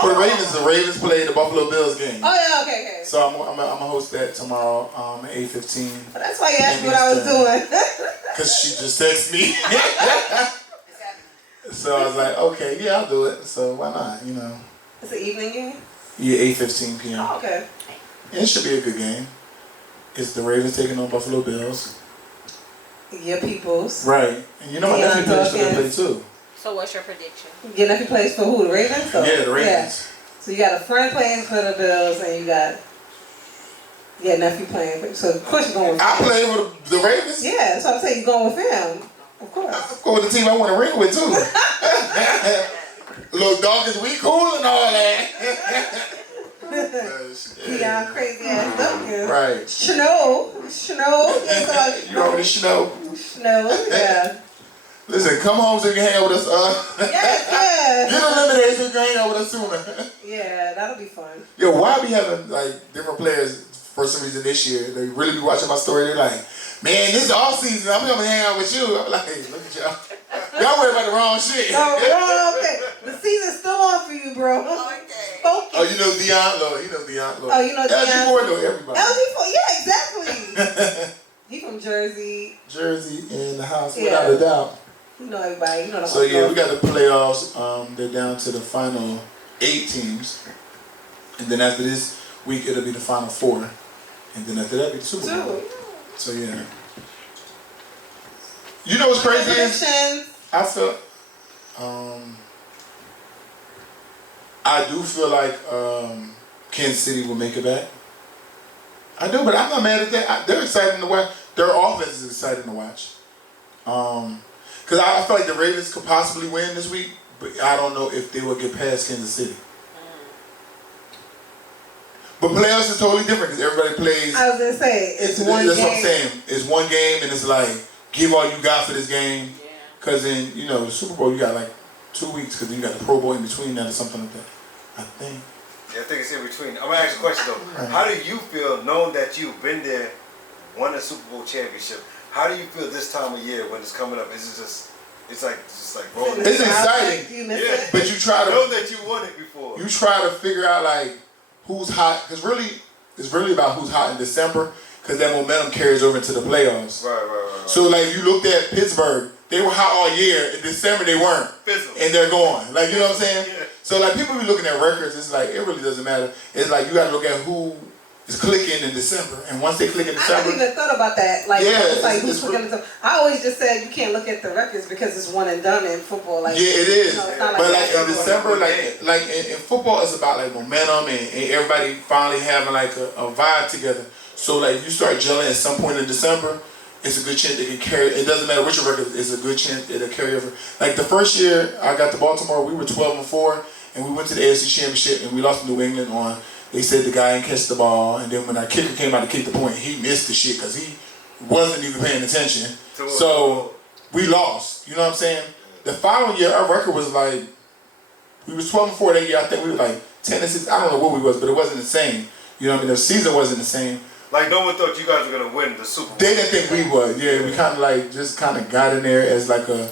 For the Ravens play the Buffalo Bills game. Oh yeah, okay. So I'm gonna host that tomorrow at 8:15. Well, that's why you asked me what I was doing. Cause she just texted me. So I was like, okay, yeah, I'll do it. So why not? You know. It's an evening game? Yeah, 8:15 p.m. Oh, okay. Yeah, it should be a good game. It's the Ravens taking on Buffalo Bills. Your peoples. Right. And you know my nephew plays for them play too. So what's your prediction? Your nephew plays for who? The Ravens? Yeah, the Ravens. Yeah. So you got a friend playing for the Bills, and you got your nephew playing for. So of course you're going with. I play with the Ravens. Yeah, that's what I'm saying. You're going with him, of course. I'm going with the team I want to ring with too. Little dog is we cool and all that. You got crazy ass dunking. Right. Snow. You already know. Snow. Yeah. Listen, come home so you can hang out with us. Yes. Get eliminated so you can hang out with us sooner. Yeah, that'll be fun. Yo, why be having like different players for some reason this year? They really be watching my story. They're like, man, this is off season. I'm gonna hang out with you. I'm like, hey, look at y'all. Y'all worry about the wrong shit. Oh, okay. The season's still on for you, bro. Okay. Focus. Oh, you know Deion Lowe. You know Deion Lowe. Oh, you know Deion. LG4 know everybody. LG4, yeah, exactly. He from Jersey. Jersey in the house, Yeah. without a doubt. You know everybody. You know the So yeah, we got the playoffs. They're down to the final 8 teams, and then after this week it'll be the final 4, and then after that be the Super Bowl. So yeah. You know what's crazy is I feel, I do feel like Kansas City will make it back. I do, but I'm not mad at that. They're exciting to watch. Their offense is exciting to watch. Because I feel like the Ravens could possibly win this week, but I don't know if they will get past Kansas City. But playoffs is totally different because everybody plays. I was gonna say it's one That's game. what I'm saying. It's one game, and it's like give all you got for this game. Yeah. Because in the Super Bowl, you got like 2 weeks because you got the Pro Bowl in between that or something like that. I think. Yeah, I think it's in between. I'm gonna ask you a question though. Right. How do you feel knowing that you've been there, won a Super Bowl championship? How do you feel this time of year when it's coming up? Is it just like rolling? It's exciting. Do you miss Yeah. it? But you try Know to that you won it before. you try to figure out like who's hot because really it's really about who's hot in December because that momentum carries over into the playoffs. Right. So like if you looked at Pittsburgh, they were hot all year. In December they weren't, Fizzle. and they're going. Like you know what I'm saying? Yeah. So like people be looking at records. It's like it really doesn't matter. It's like you got to look at who is clicking in December, and once they click in I never December, even thought about that. Like, Yeah, it's like it's who's looking at them. I always just said you can't look at the records because it's one and done in football. Like, yeah, it is. it's not But like in basketball. December, like in football, it's about like momentum and everybody finally having like a vibe together. So like you start gelling at some point in December, it's a good chance it can carry. It doesn't matter which record, it's a good chance it'll carry over. Like the first year I got to Baltimore, we were 12-4, and we went to the AFC Championship and we lost to New England on. They said the guy didn't catch the ball, and then when our kicker came out to kick the point, he missed the shit because he wasn't even paying attention. So we lost. You know what I'm saying? The following year, our record was like we was 12-4 that year. I think we were like 10-6. I don't know what we was, but it wasn't the same. You know what I mean? The season wasn't the same. Like no one thought you guys were gonna win the Super Bowl. They didn't think we would. Yeah, we kind of like just kind of got in there as like a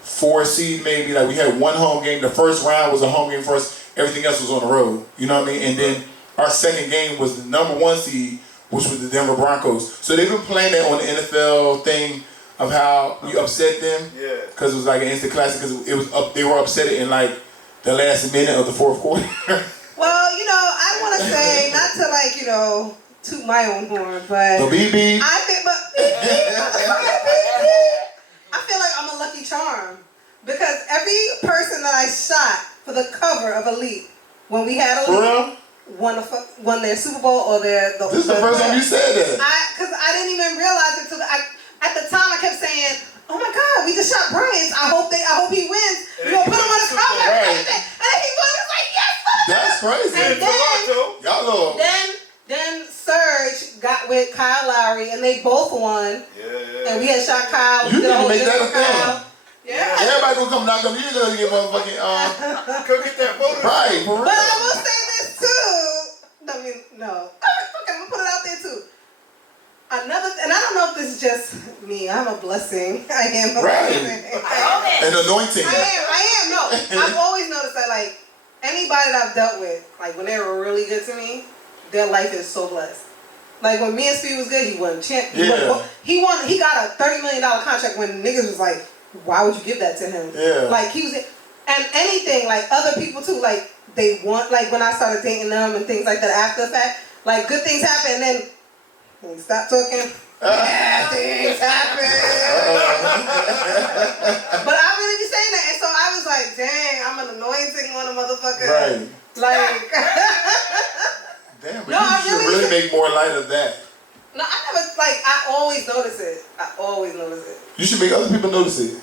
4 seed maybe. Like we had one home game. The first round was a home game for us. Everything else was on the road. You know what I mean? And then our second game was the number 1 seed, which was the Denver Broncos. So they've been playing that on the NFL thing of how we upset them. Yeah. Because it was like an instant classic. Because it was up. They were upset in like the last minute of the fourth quarter. Well, I want to say not to like toot my own horn, but So BB. I think, I feel like I'm a lucky charm because every person that I shot for the cover of Elite when we had For Elite real? won their Super Bowl or their. This is the first time you said that. Because I didn't even realize it until at the time I kept saying, "Oh my God, we just shot Bryant. I hope he wins. We're gonna put him on the cover." Right. And then he won. It's like yes. That's crazy. And then, Y'all know. then Serge got with Kyle Lowry, and they both won. Yeah. And we had shot Kyle. You we did need to whole make that a thing with Kyle. thing. Yeah. Everybody gonna come knock on you. You're gonna get motherfucking Come get that photo. right. For real. But I will say this too. I mean, no. Okay, I'm gonna put it out there too. And I don't know if this is just me. I'm a blessing. I am a Right. blessing. An anointing. I am. No, I've always noticed that like anybody that I've dealt with, like when they were really good to me, their life is so blessed. Like when me and Speed was good, he won champ. Yeah. He got a $30 million contract when niggas was like, why would you give that to him? Yeah. Like he was, and anything like other people too. Like they want, like when I started dating them and things like that after the fact, like good things happen, and then when you stop talking, bad things happen. But I really be saying that, and so I was like, dang, I'm an anointing on a motherfucker. Right. Like. Damn, but No, I you should really- really make more light of that. No, I never, I always notice it. I always notice it. You should make other people notice it.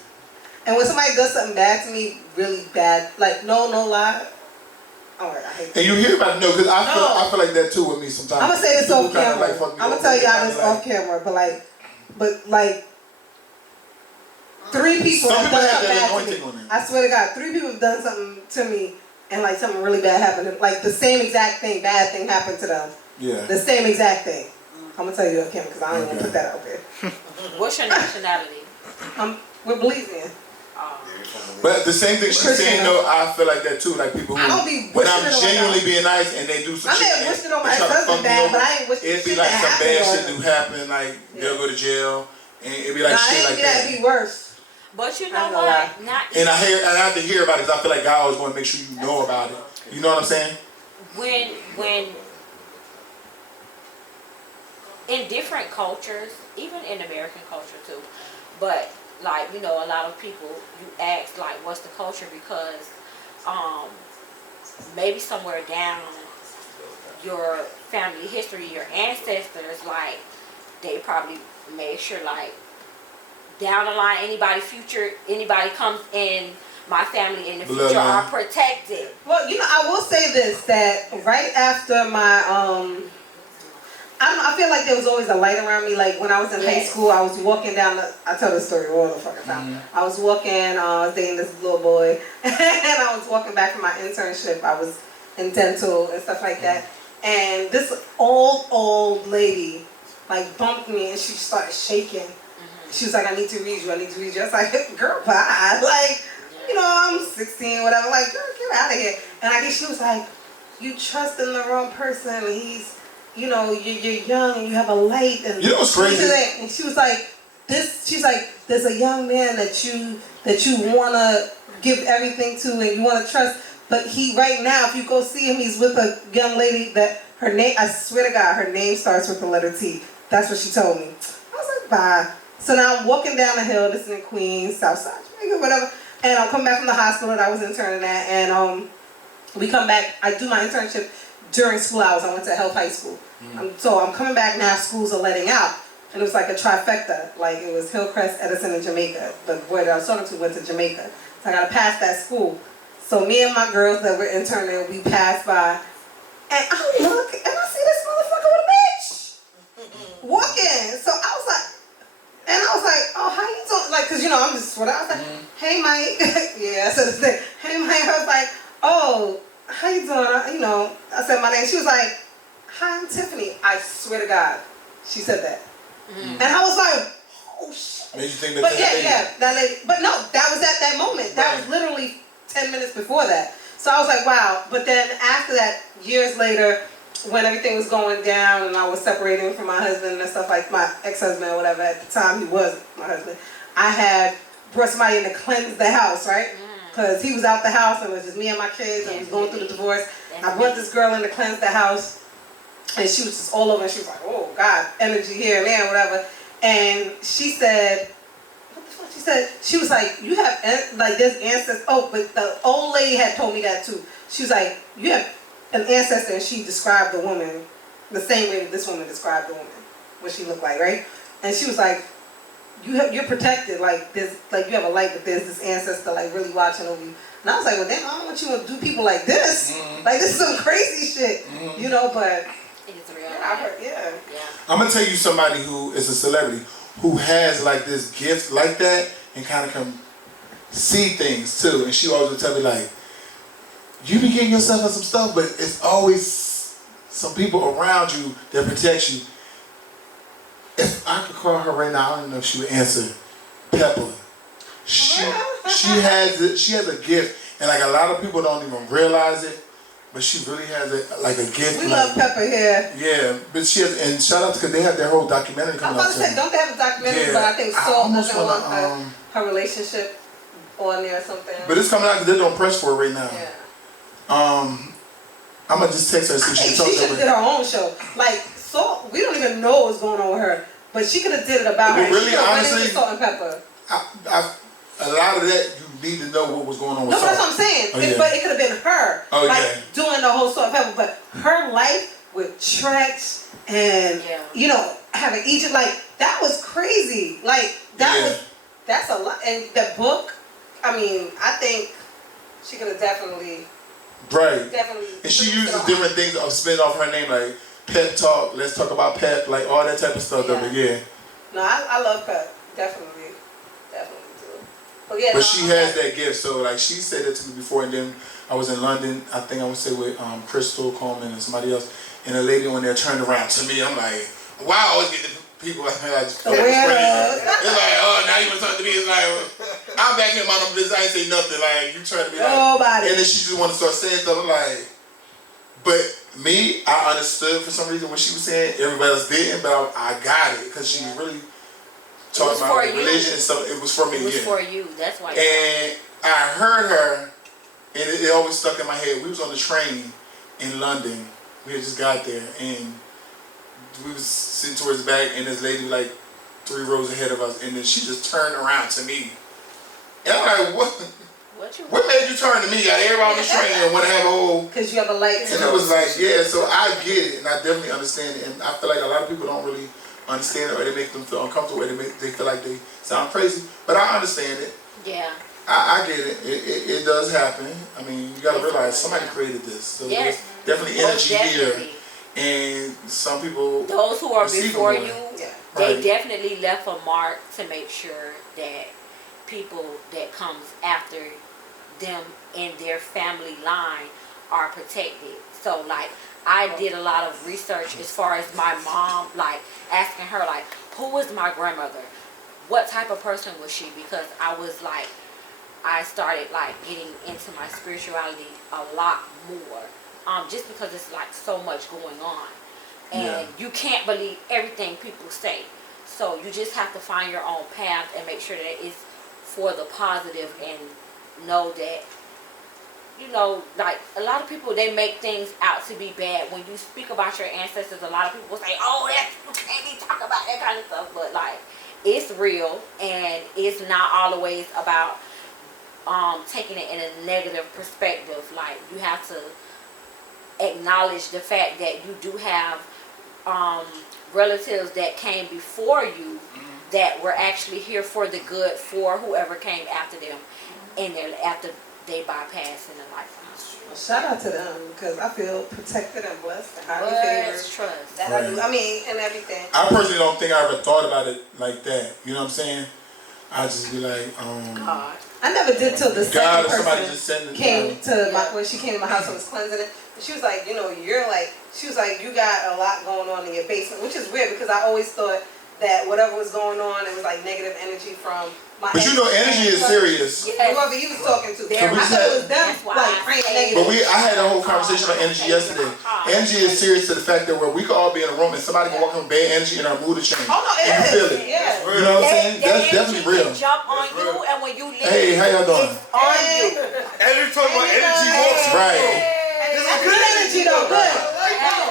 And when somebody does something bad to me, really bad, like, no lie. Alright, I hate that. And you hear about it, no, because I No. feel like that too with me sometimes. I'm gonna say this People off kinda camera. like fuck me I'm gonna over. tell y'all Kinda this like- off camera, but 3 people Some have people done have something that bad to anointing on me. them. I swear to God, 3 people have done something to me, and like something really bad happened. Like the same exact thing, bad thing happened to them. Yeah. The same exact thing. I'm gonna tell you off camera because I don't want to put that out there. What's your nationality? We're Belizean. But the same thing she's Christian. saying though, I feel like that too. Like people who, I don't be when wishing I'm it on genuinely my- being nice and they do some I shit, may have and wished it on they my try to husband fuck me bad, over, but I ain't wished it'd be shit like that some happened bad or- shit do happen, like they'll go to jail, and it'd be like Nah, shit I ain't like be that. that. Be worse. But you I know ain't gonna lie. what? Not And I have to hear about it because I feel like God always want to make sure you know about it. You know what I'm saying? when in different cultures, even in American culture too, but like a lot of people, you ask like what's the culture because maybe somewhere down your family history, your ancestors, like they probably made sure like down the line anybody comes in my family in the Bloodline. future are protected. Well, I will say this, that right after my, I feel like there was always a light around me. Like when I was in high Yes. school, I was walking down I tell this story all the fucking time. I was walking, I was dating this little boy, and I was walking back from my internship. I was in dental and stuff like that. And this old lady, like, bumped me, and she started shaking. She was like, I need to read you. I was like, girl, bye. Like, I'm 16, whatever. Like, girl, get out of here. And she was like, you trust in the wrong person. He's, you're young and you have a light. And you know what's crazy? And she was like, there's a young man that you want to give everything to and you want to trust. But right now, if you go see him, he's with a young lady that her name, I swear to God, her name starts with the letter T. That's what she told me. I was like, bye. So now I'm walking down the hill, this is in Queens, Southside, Jamaica, whatever. And I'll come back from the hospital that I was interning at. And we come back, I do my internship during school hours. I went to Health High School. So I'm coming back now, schools are letting out. And it was like a trifecta. Like it was Hillcrest, Edison, and Jamaica. The boy that I was talking to went to Jamaica. So I got to pass that school. So me and my girls that were interning, we passed by. And I look, and I see this motherfucker with a bitch walking. So I was like, oh, how you doing? Like, cause I'm just what I was like, hey Mike, yeah, I said this thing. Hey Mike, I was like, oh, how you doing? I said my name. She was like, hi, I'm Tiffany. I swear to God, she said that, and I was like, oh shit. Made you think that. But that lady. But no, that was at that moment. That was literally 10 minutes before that. So I was like, wow. But then after that, years later, when everything was going down and I was separating from my husband and stuff, like my ex-husband or whatever, at the time he was my husband, I had brought somebody in to cleanse the house, right? Because he was out the house and it was just me and my kids and we was going through the divorce. And I brought this girl in to cleanse the house and she was just all over and she was like, oh God, energy here and there, whatever. And she said, what the fuck? She said, she was like, you have, like, there's ancestors. Oh, but the old lady had told me that too. She was like, you have an ancestor, and she described the woman the same way that this woman described the woman, what she looked like, right? And she was like, you're protected, like there's, like you have a light, but there's this ancestor like really watching over you. And I was like, well, damn, I don't want you to do people like this. Like this is some crazy shit, But It's real. I heard, yeah. I'm gonna tell you somebody who is a celebrity who has like this gift like that and kind of can see things too. And she always would tell me like, you be getting yourself in some stuff, but it's always some people around you that protect you. If I could call her right now, I don't know if she would answer. Pepper. She has a gift, and like a lot of people don't even realize it, but she really has a gift. We love Pepper here. Yeah, but she has, and shout out because they have their whole documentary I'm coming about out to say, soon. don't they have a documentary? Yeah. But I think I Salt almost doesn't want wanna, her relationship on there or something. But it's coming out because they're doing press for it right now. Yeah. I'm gonna just text her and see I if she think can she talk should to have did her. her own show. Like Salt, we don't even know what's going on with her, but she could have did it about Well, her. really, She could've went honestly, into Salt and Pepper. A lot of that you need to know what was going on with No, Salt. that's what I'm saying. Oh, yeah. But it could have been her, Oh, like yeah. doing the whole Salt and Pepper. But her life with Tretch and having Egypt, like that was crazy. Like that's a lot. And the book, I mean, I think she could have definitely. And she uses different things of spin off her name, like Pep Talk, Let's Talk About Pep, like all that type of stuff. Yeah. But No, I love Pep. Definitely too. But she has that gift. So like she said it to me before, and then I was in London. I think I would say with Crystal Coleman and somebody else, and a lady when they're turned around to me, I'm like, wow, I always get the people like it's like, oh, now you want to talk to me? It's like, I'm back in my own business. I ain't say nothing. Like you trying to be like nobody. And then she just want to start saying stuff. I'm like, but me, I understood for some reason what she was saying. Everybody else didn't, but I got it because she was really talking about religion and stuff. It was for me. It was for you. That's why. And I heard her, and it always stuck in my head. We was on the train in London. We had just got there, and we was sitting towards the back, and this lady was like 3 rows ahead of us, and then she just turned around to me. And I'm like, what made you turn to me? Got everybody on the train and want to have a whole... Because you have a light. And it was like, yeah, so I get it, and I definitely understand it, and I feel like a lot of people don't really understand it, or they make them feel uncomfortable, or they feel like they sound crazy, but I understand it. Yeah. I get it. It does happen. I mean, you got to realize somebody created this. So Yes. there's definitely Most energy here. definitely. And some people. Those who are receive before more. you, Yeah. they Right. definitely left a mark to make sure that people that comes after them in their family line are protected. So like I did a lot of research as far as my mom, like asking her like, who was my grandmother? What type of person was she? Because I was like, I started like getting into my spirituality a lot more. Just because it's like so much going on. And Yeah. you can't believe everything people say. So you just have to find your own path and make sure that it's for the positive and know that, you know, like a lot of people, they make things out to be bad. When you speak about your ancestors, a lot of people say, oh, that's, you can't be talking about that kind of stuff. But like, it's real and it's not always about taking it in a negative perspective. Like you have to acknowledge the fact that you do have relatives that came before you that were actually here for the good for whoever came after them and after they bypassed in the lifetime. Well, shout out to them because I feel protected and blessed and highly But favored. trust. That I do. I mean, and everything. I personally don't think I ever thought about it like that. You know what I'm saying? I just be like, God. I never did till the God second or somebody person just sending came it. to my, when she came to my house and was cleansing it. And she was like, you know, you're like, she was like, you got a lot going on in your basement, which is weird because I always thought that whatever was going on, it was like negative energy from my. But you know, energy is serious. Yes. Whoever you was talking to, Very I thought it was them That's why like I praying say- negative. But I had a whole conversation about energy yesterday. Energy is serious to the fact that where we could all be in a room and somebody can walk in with bad energy and our mood will change. Oh no, And you it feel is. it. Yeah. You know what I'm saying? That's definitely real. Jump on That's you, real. and when you leave, Hey, how y'all doing? it's on you. And you're talking about energy walks. Right. This is That's good good energy though, good.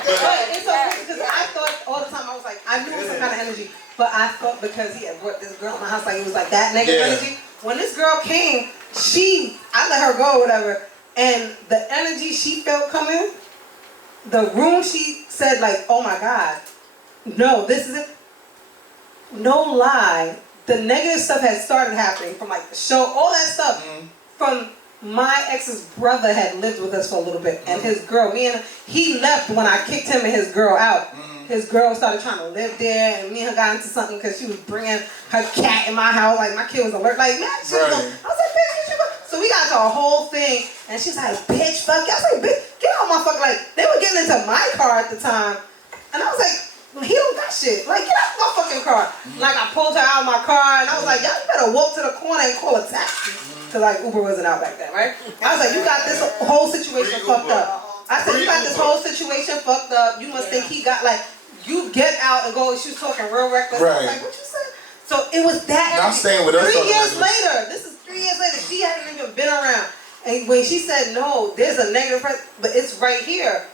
But it's so Yeah. crazy because I thought all the time I was like, I knew it was some kind of energy, but I thought because he had brought this girl in my house, like it was like that negative Yeah. energy. When this girl came, I let her go or whatever, and the energy she felt coming, the room she said like, oh my God, no, this is it. No lie, the negative stuff had started happening from like the show, all that stuff from. My ex's brother had lived with us for a little bit, and his girl, he left when I kicked him and his girl out. His girl started trying to live there, and me and her got into something because she was bringing her cat in my house. Like my kid was alert, like man, she was Right. like, I was like, bitch, what you want? So we got into a whole thing, and she's like, bitch, fuck you. I was like, bitch, get out my fucking, like they were getting into my car at the time, and I was like, well, he don't got shit. Like get out my fucking car. Like I pulled her out of my car, and I was like, y'all better walk to the corner and call a taxi. Cause like Uber wasn't out back then, right? I was like, you got this whole situation fucked up. I said, you got this whole situation fucked up. You must think he got like, you get out and go. She was talking real reckless. I was Right. like, what you say? So it was that. Not staying with us 3 talking years reckless. later, this is 3 years later. She hadn't even been around. And when she said no, there's a negative, but it's right here.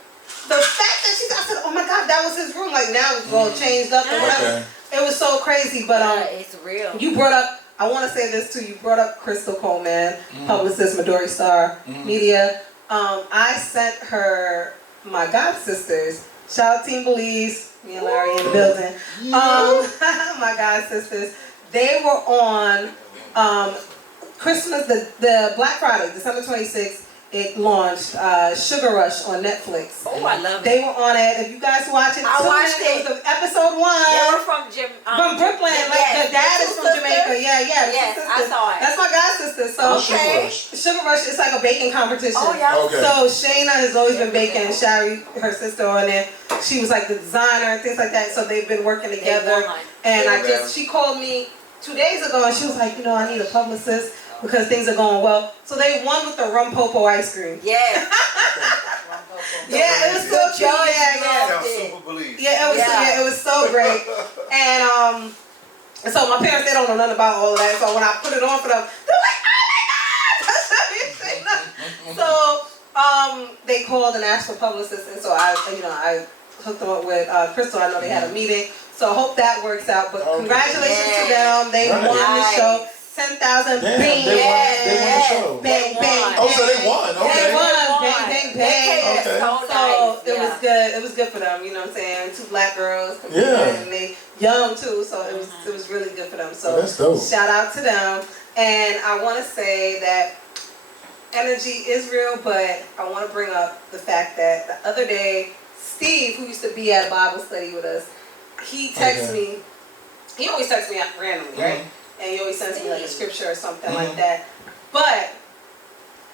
The fact that I said, oh my God, that was his room. Like now it's all changed up and whatever. Okay. It was so crazy, but It's real. you brought up, I want to say this too, you brought up Crystal Coleman, publicist, Midori Star Media. I sent her my god sisters, shout out Team Belize, me and Larry in the building. My god sisters, they were on Christmas, the Black Friday, December 26th, it launched Sugar Rush on Netflix. Oh, I love it. They were on it. If you guys watch it, I watched it. it. Was episode 1. They were from From Brooklyn, like the dad is from Jamaica. Yeah, the Yes, two I sisters. saw it. That's my god sister. So Okay. Sugar Rush is like a baking competition. Oh yeah. Okay. So Shayna has always been baking, and Shari, her sister, on it. She was like the designer and things like that. So they've been working together. won. And she called me 2 days ago, and she was like, I need a publicist because things are going well. So they won with the Rum Popo ice cream. Yeah. Yeah, it was so cute. Yeah. Sounds super believed. Yeah, it was so great. And so my parents, they don't know nothing about all of that. So when I put it on for them, they're like, oh my God! So they called and asked for publicists, and so I hooked them up with Crystal. I know they had a meeting, so I hope that works out. But congratulations to them. They won the show. 10,000 Damn, bang, they won the show. bang, bang. Oh, so they won. Okay. They won, bang, bang, bang. Okay. So It was good. It was good for them. You know what I'm saying? 2 black girls, Yeah. and they young too. So it was really good for them. So That's dope. shout out to them. And I want to say that energy is real, but I want to bring up the fact that the other day, Steve, who used to be at Bible study with us, he texted me. He always texts me randomly, right? And he always sends me like a scripture or something like that. But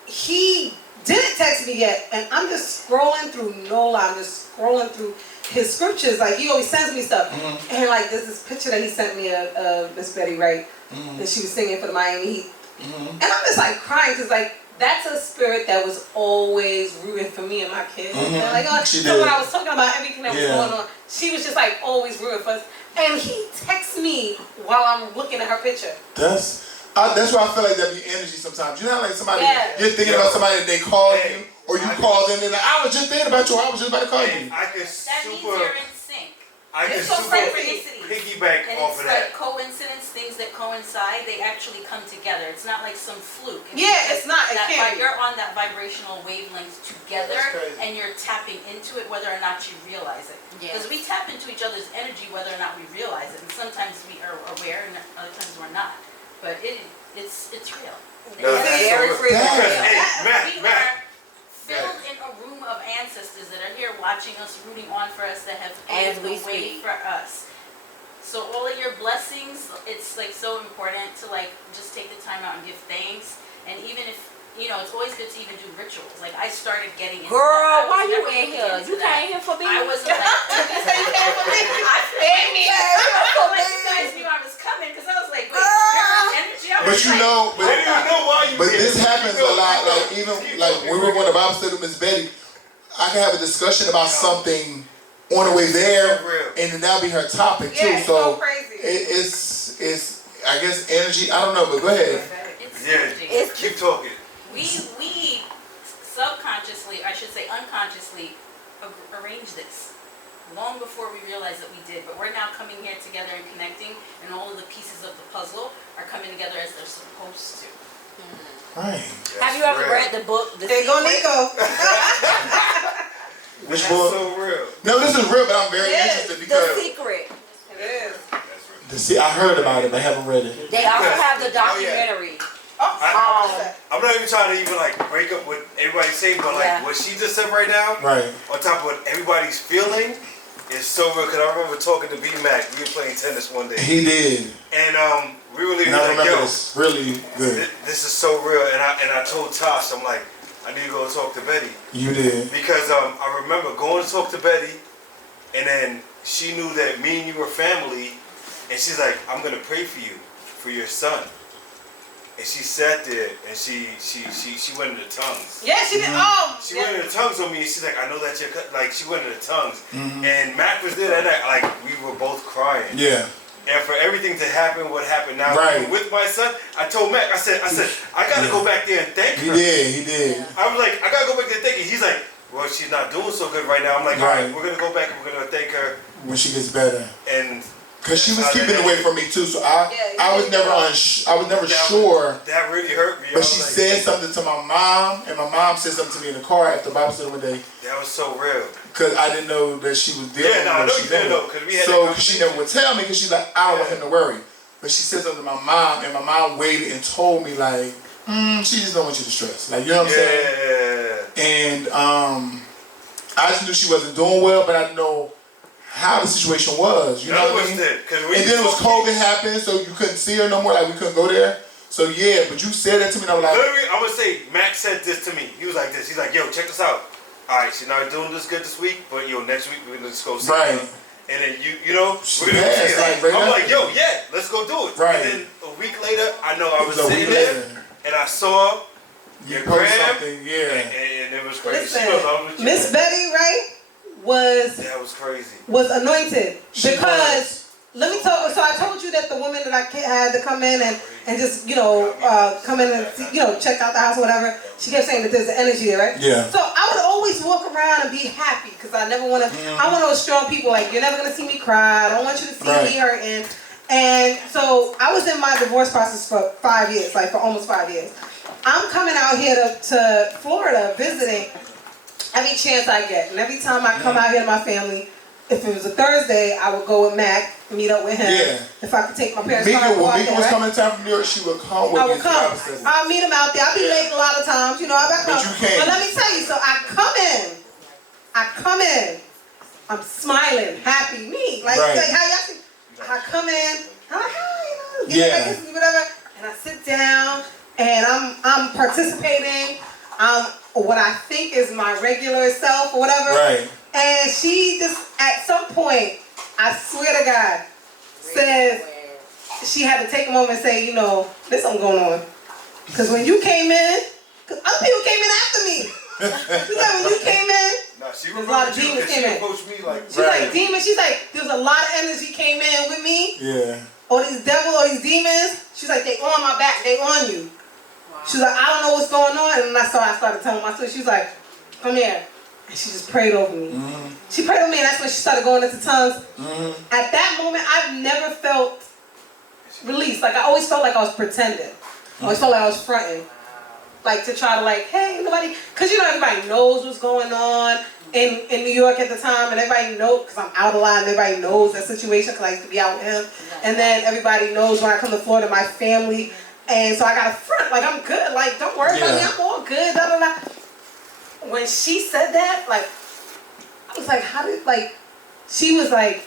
he didn't text me yet, and I'm just scrolling through, no lie, I'm just scrolling through his scriptures. Like, he always sends me stuff. And like, there's this picture that he sent me of Miss Betty Wright, and she was singing for the Miami Heat. And I'm just like crying, because like, that's a spirit that was always rooting for me and my kids. And like, so when I was talking about everything that was going on, she was just like always rooting for us. And he texts me while I'm looking at her picture. That's why I feel like that be energy sometimes. You know how like somebody, you're thinking about somebody and they call you, or you call them and they're like, I was just thinking about you, I was just about to call you. I can That means you're in sync. I can It's so super synchronicities. piggyback And off it's of that. like coincidence, things that coincide, they actually come together. It's not like some fluke. It's not. It That can't be. you're on that vibrational wavelength together, That's crazy. and you're tapping into it whether or not you realize it. Because we tap into each other's energy whether or not we realize it. And sometimes we are aware, and other times we're not. But it's real. No, It's that's very so real. real. Because, Yeah. hey, We Mac. are filled in a room of ancestors that are here watching us, rooting on for us, that have As paved we the way speak. for us. So all of your blessings, it's like so important to like just take the time out and give thanks. And even if, it's always good to even do rituals. Like I started getting into Girl, that. why you in here? You came here for me. I wasn't like, you say you came for me? I figured me. Like you guys knew I was coming because I was like, wait, spirit energy. I But was you like, know, I didn't even know why you but did this it. happens a lot. Like even like when we were going to Bible study with Miss Betty, I can have a discussion about something on the way there, and then that'll be her topic too. Yeah, it's so So crazy. it's I guess energy. I don't know, but go ahead. It's Yeah, energy. keep talking. We subconsciously, I should say unconsciously, arranged this long before we realized that we did. But we're now coming here together and connecting, and all of the pieces of the puzzle are coming together as they're supposed to. Right. Have you ever read the book? The There go Secret? Nico. Which That's book? so real. No, this is real, but I'm very It is. interested The because Secret. It is. I heard about it, but I haven't read it. They also have the Oh, yeah. documentary. I'm not even trying to even like break up what everybody's saying, but like Yeah. what she just said right now, Right. on top of what everybody's feeling, is so real. Cause I remember talking to B Mac. We were playing tennis one day, He did. and we were And I like, remember yo, this really good. this is so real. And I told Tosh, I'm like, I need to go talk to Betty You did. because I remember going to talk to Betty, and then she knew that me and you were family, and she's like, I'm gonna pray for you, for your son. And she sat there and she went into tongues. Yeah, she did. She went into tongues on me, and she's like, I know that you're like. She went into tongues, and Mac was there that night. Like we were both crying. Yeah. And for everything to happen, what happened now Right. with my son, I told Mac, I said, I gotta go back there and thank her. He did. I was like, I gotta go back there and thank her. He's like, well, she's not doing so good right now. I'm like, all right, we're gonna go back and we're gonna thank her. When she gets better. And Cause she was keeping it away from me too, so I was never sure. That really hurt me. But she said something to my mom, and my mom said something to me in the car after Bible study one day. That was so real. Cause I didn't know that she was dealing with I know what you she didn't knew. know, cause we had So that she never would tell me, cause she's like, I don't want him to worry. But she said something to my mom, and my mom waited and told me like, she just don't want you to stress. Like, you know what I'm saying? And I just knew she wasn't doing well, but I didn't know how the situation was. You know what I mean? And then it was COVID happened, so you couldn't see her no more. Like, we couldn't go there. So yeah, but you said that to me, and I was like, literally, I would say Max said this to me. He was like this. He's like, yo, check this out. All right, she's not doing this good this week, but next week we're gonna just go see her. And then we're gonna go see her. I'm like, yo, yeah, let's go do it. Right. And then a week later, I know I was a sitting week there later. and I saw You your post gram, something, yeah. and it was crazy. Listen, She was on with you. Miss Betty, right, was That was crazy. anointed She because let me tell. So I told you that the woman that I had to come in and just come in and check out the house or whatever. She kept saying that there's an energy there, right? Yeah. So I would always walk around and be happy because I never want to. I'm one of those strong people. Like, you're never gonna see me cry. I don't want you to see me hurting. And so I was in my divorce process for 5 years, like for almost 5 years. I'm coming out here to Florida visiting every chance I get, and every time I come out here to my family, if it was a Thursday, I would go with Mac, meet up with him. Yeah. If I could take my parents' car, Mika, go when out Mika there, was right? coming to town from New York, she would come with I me would to come. Bible study. I'll meet him out there. I'll be late a lot of times, you know. I'll come. But you can't. But let me tell you, so I come in. I'm smiling, happy, me. Like, Right. like how y'all think? I come in, I'm like, hi, you know, Yeah. give me whatever. And I sit down and I'm participating. What I think is my regular self or whatever. Right. And she just, at some point, I swear to God, says she had to take a moment and say, you know, there's something going on. Because when you came in, because other people came in after me. She said, when you came in, Nah, she there's a lot of remembered you demons because she came in. approached me like, She's like, demons, she's like, there's a lot of energy came in with me. Yeah. All these devils, all these demons. She's like, they on my back, they on you. She's like, I don't know what's going on. And that's why I started telling my sister, she's like, come here. And she just prayed over me. Mm-hmm. She prayed over me and that's when she started going into tongues. Mm-hmm. At that moment, I've never felt released. Like I always felt like I was pretending. I always felt like I was fronting. Like to try to like, hey, nobody, cause you know everybody knows what's going on in New York at the time, and everybody knows, cause I'm out a lot, and everybody knows that situation, cause I used to be out with him, and then everybody knows when I come to Florida, my family, and so I got a front, like I'm good, like don't worry about me, I'm all good, da da da. When she said that, like, I was like, how did, like, she was like,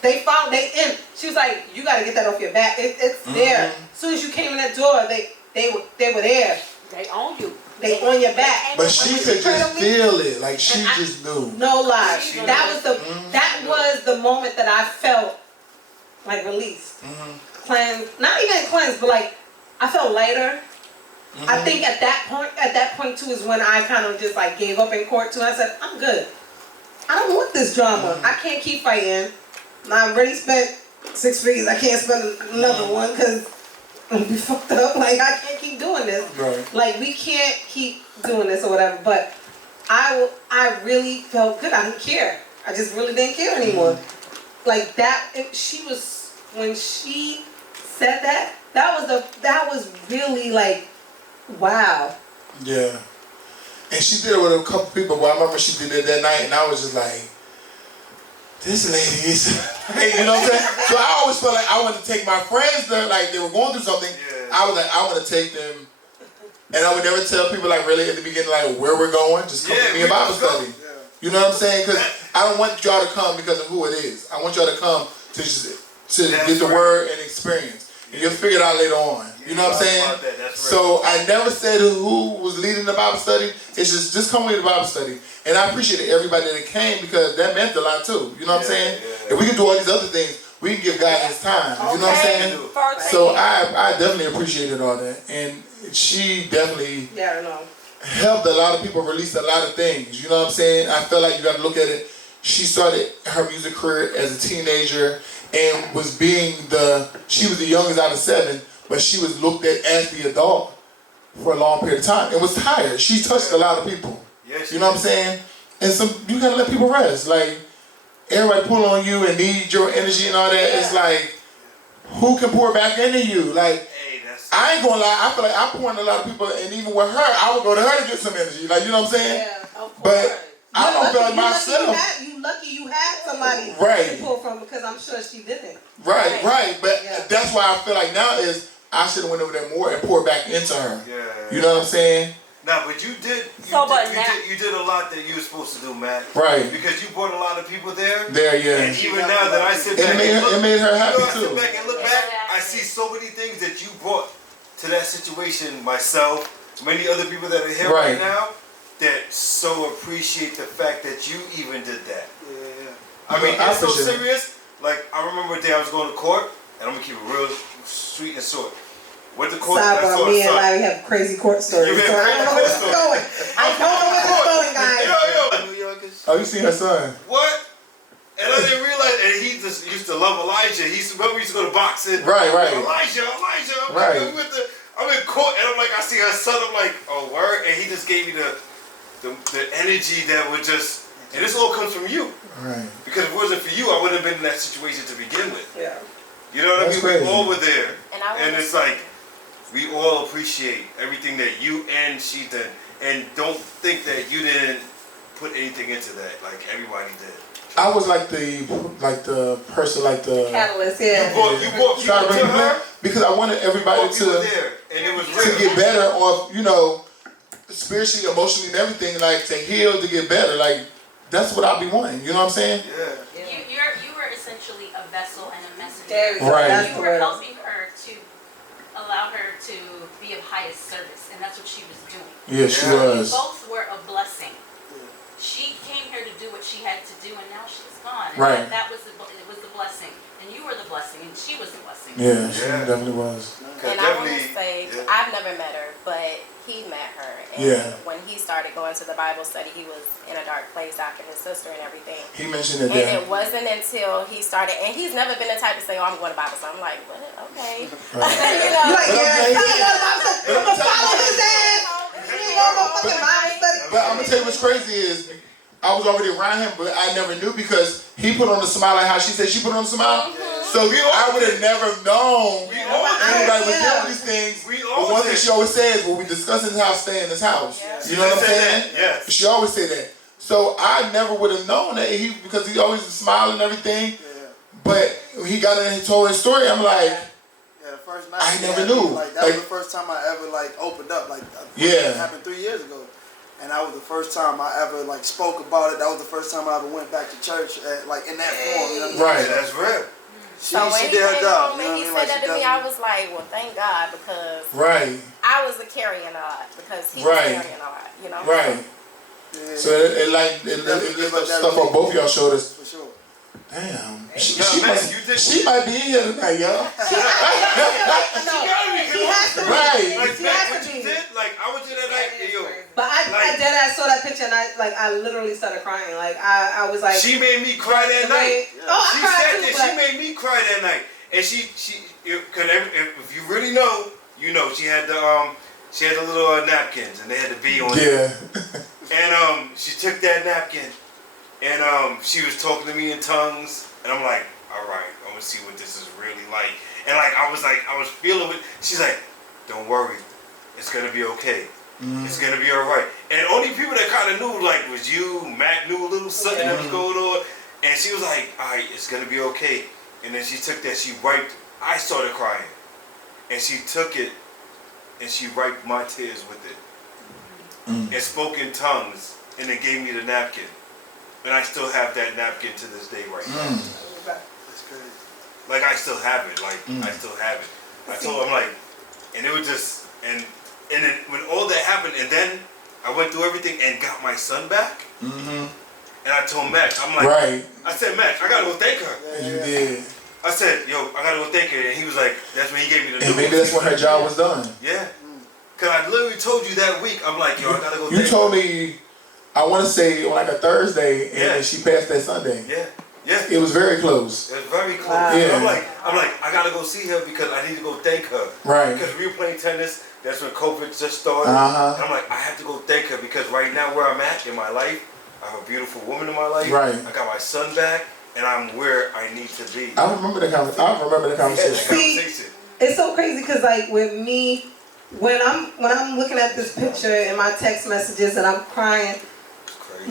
They found, they in. She was like, you got to get that off your back. It's there. As soon as you came in that door, they were there. They own you. They on your back. But she could just feel it. Like she just knew. No lie. That was the moment that I felt like released. Cleansed. Not even cleansed, but like I felt lighter. I think at that point too is when I kind of just like gave up in court too. I said, I'm good. I don't want this drama. I can't keep fighting. I already spent 6 figures. I can't spend another one because I'm gonna be fucked up. Like I can't keep doing this. Right. Like we can't keep doing this or whatever. But I really felt good. I didn't care. I just really didn't care anymore. Like that. When she said that. That was really like, wow. Yeah. And she did it with a couple people. But I remember she did it that night, and I was just like, this lady is, you know what I'm saying? So I always felt like I wanted to take my friends there, like they were going through something. Yeah. I was like, I want to take them, and I would never tell people like really at the beginning like where we're going. Just come to me a Bible study. Yeah. You know what I'm saying? Because I don't want y'all to come because of who it is. I want y'all to come to get the word and experience. And you'll figure it out later on. You know what I'm saying? So I never said who was leading the Bible study. It's just come with the Bible study. And I appreciate everybody that came because that meant a lot too. You know what I'm saying? Yeah. If we can do all these other things, we can give God his time. You know what I'm saying? So I definitely appreciated all that. And she definitely helped a lot of people release a lot of things. You know what I'm saying? I feel like you got to look at it. She started her music career as a teenager and she was the youngest out of 7, but she was looked at as the adult for a long period of time and was tired. She touched a lot of people. Yes, you know what I'm saying? And you gotta let people rest. Like everybody pull on you and need your energy and all that. Yeah. It's like who can pour back into you? Like I ain't gonna lie, I feel like I pour in a lot of people, and even with her, I would go to her to get some energy. Like you know what I'm saying? Yeah, of course. But I don't feel like myself. You lucky you had somebody right. to pull from because I'm sure she didn't. Right. But that's why I feel like now is I should have went over there more and poured back into her. Yeah. You know what I'm saying? Nah, but you did a lot that you were supposed to do, Matt. Right. Because you brought a lot of people there. Yeah. And even now that I sit back it made her happy I too. sit back and look back, I see so many things that you brought to that situation, myself, many other people that are here right now, that so appreciate the fact that you even did that. Yeah. I mean, it's so serious. Like, I remember a day I was going to court, and I'm going to keep it real sweet and short. Went to court, and I saw me and Larry have crazy court stories. So I don't know where it's going. I don't know where it's going, guys. Yo. New Yorkers. Oh, you seen her son? What? And I didn't realize, and he just used to love Elijah. Remember we used to go to boxing. Right. Elijah. Right. I'm in court, and I'm like, I see her son. I'm like, oh, word. And he just gave me the energy that would just, and this all comes from you. Right. Because if it wasn't for you, I wouldn't have been in that situation to begin with. Yeah. You know what I mean? Crazy. We all were there. And it's like, we all appreciate everything that you and she did. And don't think that you didn't put anything into that. Like everybody did. I was like the person, like the Catalyst, yeah. You brought Trying people to to bring her. because I wanted everybody You were to there, and it was to real. get better, or you know, spiritually, emotionally, and everything. Like to heal, to get better. Like that's what I be wanting. You know what I'm saying? Yeah. You were essentially a vessel and a messenger. There we go. Right. That's You the were word. helping her to allow her to be of highest service, and that's what she was doing. Yeah, she Yeah. was. Both were a blessing. She came here to do what she had to do, and now she's gone. And Right. that was it was the blessing, and you were the blessing, and she was the blessing. Yeah, she Yeah. definitely was. And I want to Definitely, say, yeah. I've never met her, but he met her. And Yeah. when he started going to the Bible study, he was in a dark place after his sister and everything. He mentioned it And there. it wasn't until he started, and he's never been the type to say, "Oh, I'm going to Bible study." I'm like, "What? Okay." Right. You know? You like, But yeah, I'm I'm gonna follow his ass. You ain't gonna go fucking Bible study. But I'm gonna tell you what's crazy is I was already around him, but I never knew because he put on the smile like how she said she put on the smile. So I would have never known We all anybody did. was doing these things. We But all one thing did. she always says, when we discuss in this house, stay in this house. Yeah. You know what I'm She said saying? that, yes. She always say that. So I never would have known that because he always was smiling and everything. Yeah. But when he got in and he told his story, I'm like, Yeah, the first night. I he never had knew. me, Like that Like- was the first time I ever like opened up. Like Yeah. it happened 3 years ago, and that was the first time I ever like spoke about it. That was the first time I ever went back to church like in that form. You know what I'm Right. saying? That's real. She, So when she he did her came job. home You know and what I he mean? said Like, that she to me, definitely- I was like, "Well, thank God," because right, I was carrying a lot because he Right. was carrying a lot. You know? right. Yeah, So it lifted stuff on both y'all shoulders. for sure. Damn. Yo, She man, must- you did- she might be in here tonight, y'all. She has to be. Right. Like She Mac, has what to you be. did, like I was in that night, and yo, But I did. I saw that picture and I literally started crying. Like I was like. she made me cry that night. Oh, She I cried said too. that But she made me cry that night, and cause if you really know, you know she had the little napkins and they had the B on it, Yeah. and she took that napkin, and she was talking to me in tongues, and I'm like, all right, I'm gonna see what this is really like, and like I was feeling it. She's like, don't worry, it's gonna be okay. It's gonna be all right. And only people that kind of knew like was you, Mac knew a little something that was going on, and she was like, all right, it's gonna be okay. And then she took that, she wiped. I started crying, and she took it, and she wiped my tears with it, and spoke in tongues, and then gave me the napkin, and I still have that napkin to this day right now. That's crazy. Like I still have it. Like I still have it. I told him like, and it was just and then when all that happened, and then I went through everything and got my son back. And I told Mac, I'm like, Right. I said, Mac, I gotta go thank her. You did. I said, yo, I gotta go thank her, and he was like, that's when he gave me the And maybe news. that's when her job was done. Yeah. Cause I literally told you that week, I'm like, yo, I gotta go. You thank told her. me, I want to say on like a Thursday, and Yeah. then she passed that Sunday. Yeah. Yeah. It was very close. It was very close. Wow. And Yeah. I'm like, I gotta go see her because I need to go thank her. Right. Because we were playing tennis. That's when COVID just started. Uh-huh. And I'm like, I have to go thank her because right now where I'm at in my life, I have a beautiful woman in my life. Right. I got my son back, and I'm where I need to be. I remember the conversation. Yeah, that conversation. conversation. it's so crazy because like with me, when I'm looking at this picture in my text messages and I'm crying, It's crazy.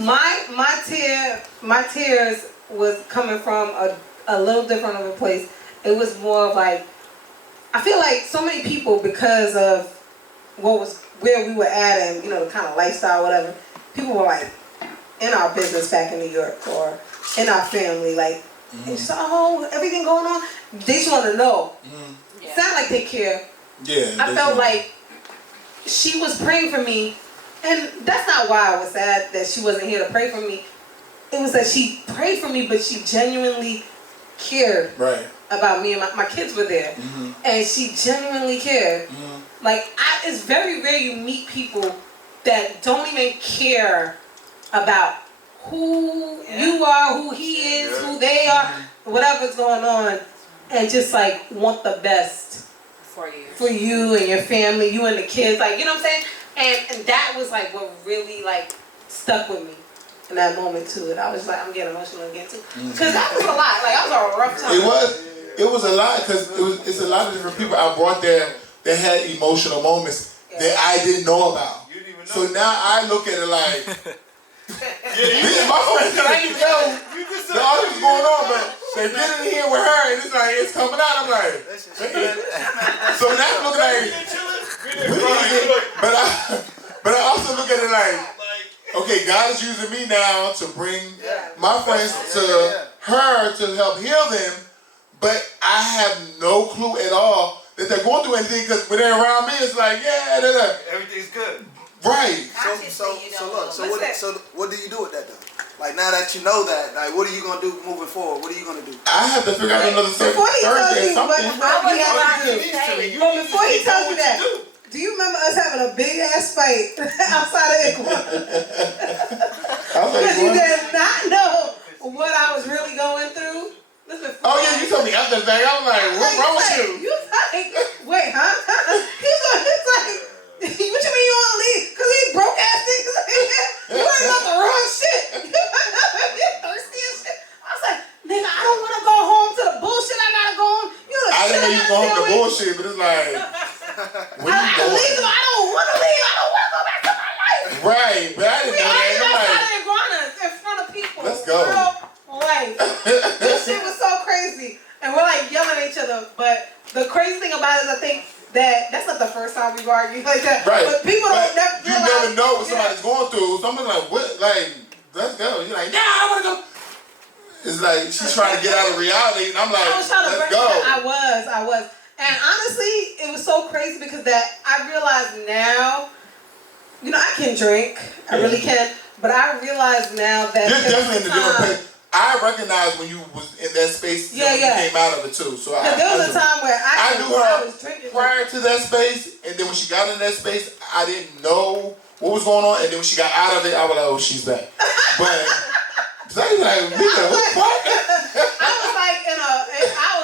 my tears was coming from a little different of a place. It was more of like, I feel like so many people, because of where we were at and you know the kind of lifestyle, whatever, people were like in our business back in New York or in our family, like, it's everything going on. They just want to know. Yeah. Sound like they care. Yeah. I felt like she was praying for me, and that's not why I was sad that she wasn't here to pray for me. It was that she prayed for me, but she genuinely cared Right. about me, and my kids were there, and she genuinely cared. Like, it's very rare you meet people that don't even care about who you are, who he is, who they are, whatever's going on, and just like want the best for you and your family, you and the kids, like, you know what I'm saying? And that was like what really like stuck with me in that moment too. And I was like, I'm getting emotional again too, because that was a lot. Like, that was a rough time. It was a lot because it's a lot of different people I brought there that had emotional moments that I didn't know about. You didn't even know. So now I look at it like, my friends, I didn't know all this was going on, but they get in here with her, and it's like, it's coming out. I'm like, so now I'm looking like, but I also look at it like, okay, God is using me now to bring my friends to her to help heal them, but I have no clue at all that they're going through anything because when they're around me, it's like, everything's good. Right. So what do you do with that though? Like now that you know that, like what are you gonna do moving forward? What are you gonna do? I have to figure out another Thursday or something. Before he tells you that, do you remember us having a big ass fight outside of Iguana? Because you did not know what I was really going through. Oh yeah, you told me after the thing. I was like, what's wrong with you? You was like, wait, huh? He's like, what you mean you want to leave? Because he broke ass niggas. You worried about the wrong shit. You thirsty and shit. I was like, nigga, I don't want to go home to the bullshit I gotta go on. I didn't know you were going home to bullshit, but it's like, what you doing? I don't want to leave. I don't want to go back to my life. Right, but I didn't know that. I'm like, iguanas in front of people. Let's go. Life. This shit was so crazy. And we're like yelling at each other. But the crazy thing about it is I think that's not the first time we've argued like that. Right. But people don't never you never know what somebody's going through. Someone's like, what? Like, let's go. You're like, nah, I want to go. It's like she's trying to get out of reality, and I'm like, let's go. I was. And honestly, it was so crazy because I realize now, I can drink. I really can. But I realize now that you're definitely in a different place. I recognize when you was in that space when you came out of it too. So there was a time where I knew her prior to that space, and then when she got in that space, I didn't know what was going on, and then when she got out of it, I was like, oh, she's back. But so I was like, Meeka, what the fuck? I was like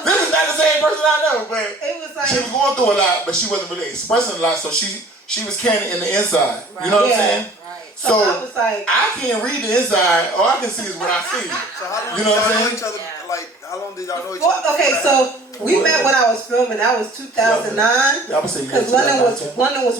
this is not the same person I know, but it was like, she was going through a lot, but she wasn't really expressing a lot, so she was carrying it in the inside. Right. You know what I'm saying? Right. So I was like, I can't read the inside. All I can see is what I see. So how long you know what I'm saying? each other? Like how long did y'all know each other? Okay, so we met when I was filming. That was 2009. Because London was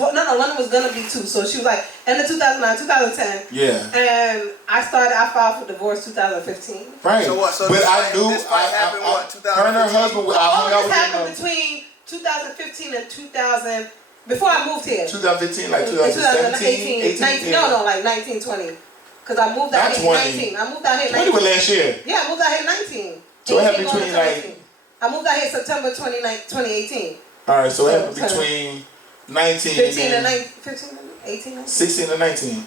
gonna be 2. So she was like, end of 2009, 2010. Yeah. And I filed for divorce 2015. Right. So what? So but I knew this fight happened what? 2015. Her and her husband. All this happened between 2015 and 2000. Before I moved here. 2015, like 2017, 19, no, like 19, 20. Because I moved out here in 19. I moved out here in 19. 20 was last year. Yeah, I moved out here in 19. So it happened between like... I moved out here September 2018. Alright, so it happened between 19 and 18? 16 and 19.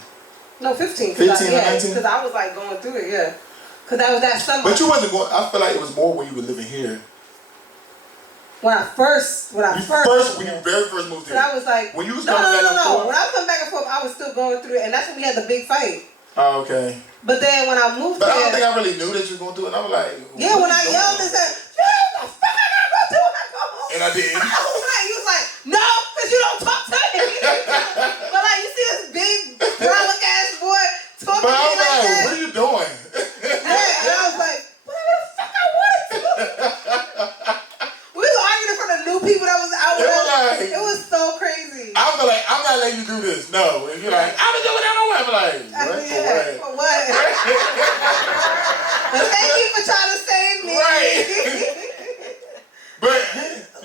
No, 15. 15 and 19? Because I was like going through it, yeah. Because that was that summer. But you wasn't going... I feel like it was more when you were living here. When you very first moved here. I was like, when you was coming back and forth. When I was coming back and forth, I was still going through it, and that's when we had the big fight. Oh, okay. But then when I moved I here, don't think I really knew that you were going through it. And I was like, yeah, when I yelled and said, what the fuck I gotta go do when I go home? And I did. He was like, no, because you don't talk to me. But like, you see this big brolic ass boy talking to me like that. What are you doing? Yeah, and I was like, whatever the fuck I wanted to. We was arguing in front of new people that was out with us. It was so crazy. I was like, I'm not letting you do this. No. And you're like, I've been doing that on what? I'm like, what? For what? But thank you for trying to save me. Right. But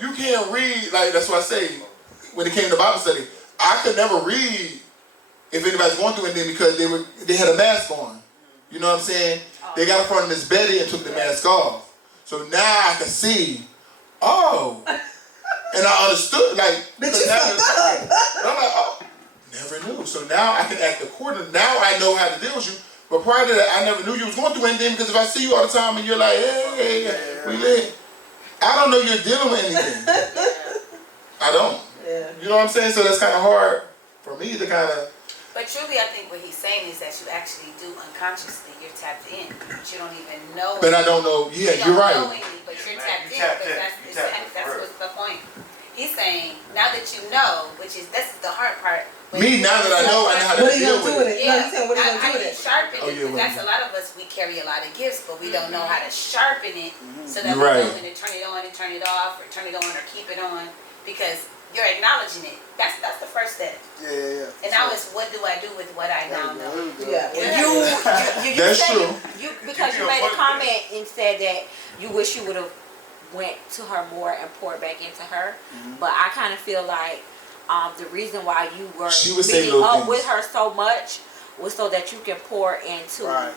you can't read, like, that's what I say, when it came to Bible study, I could never read if anybody's going through anything because they had a mask on. You know what I'm saying? They got in front of Miss Betty and took the mask off. So now I can see, oh. And I understood, like, but you fucked up. And I'm like, oh, never knew. So now I can act accordingly. Now I know how to deal with you. But prior to that, I never knew you was going through anything because if I see you all the time and you're like, hey, we lit, I don't know you're dealing with anything. I don't. Yeah. You know what I'm saying? So that's kind of hard for me to kind of. But truly, I think what he's saying is that you actually do unconsciously. You're tapped in, but you don't even know. But I don't know. Yeah, you're right. But you're tapped in. That's what's the point. He's saying now that you know, that's the hard part. Me, now that I know how to deal with it. Yeah, what are you gonna do with it? Sharpen it. That's a lot of us. We carry a lot of gifts, but we don't know how to sharpen it so that we know when to turn it on and turn it off, or turn it on or keep it on. Because you're acknowledging it. That's the first step. Yeah. And now it's what do I do with what I now know? Yeah. You That's said true. Because you made a comment and said that you wish you would have went to her more and poured back into her. But I kind of feel like the reason why you were She would say meeting little up things. with her so much was so that you can pour into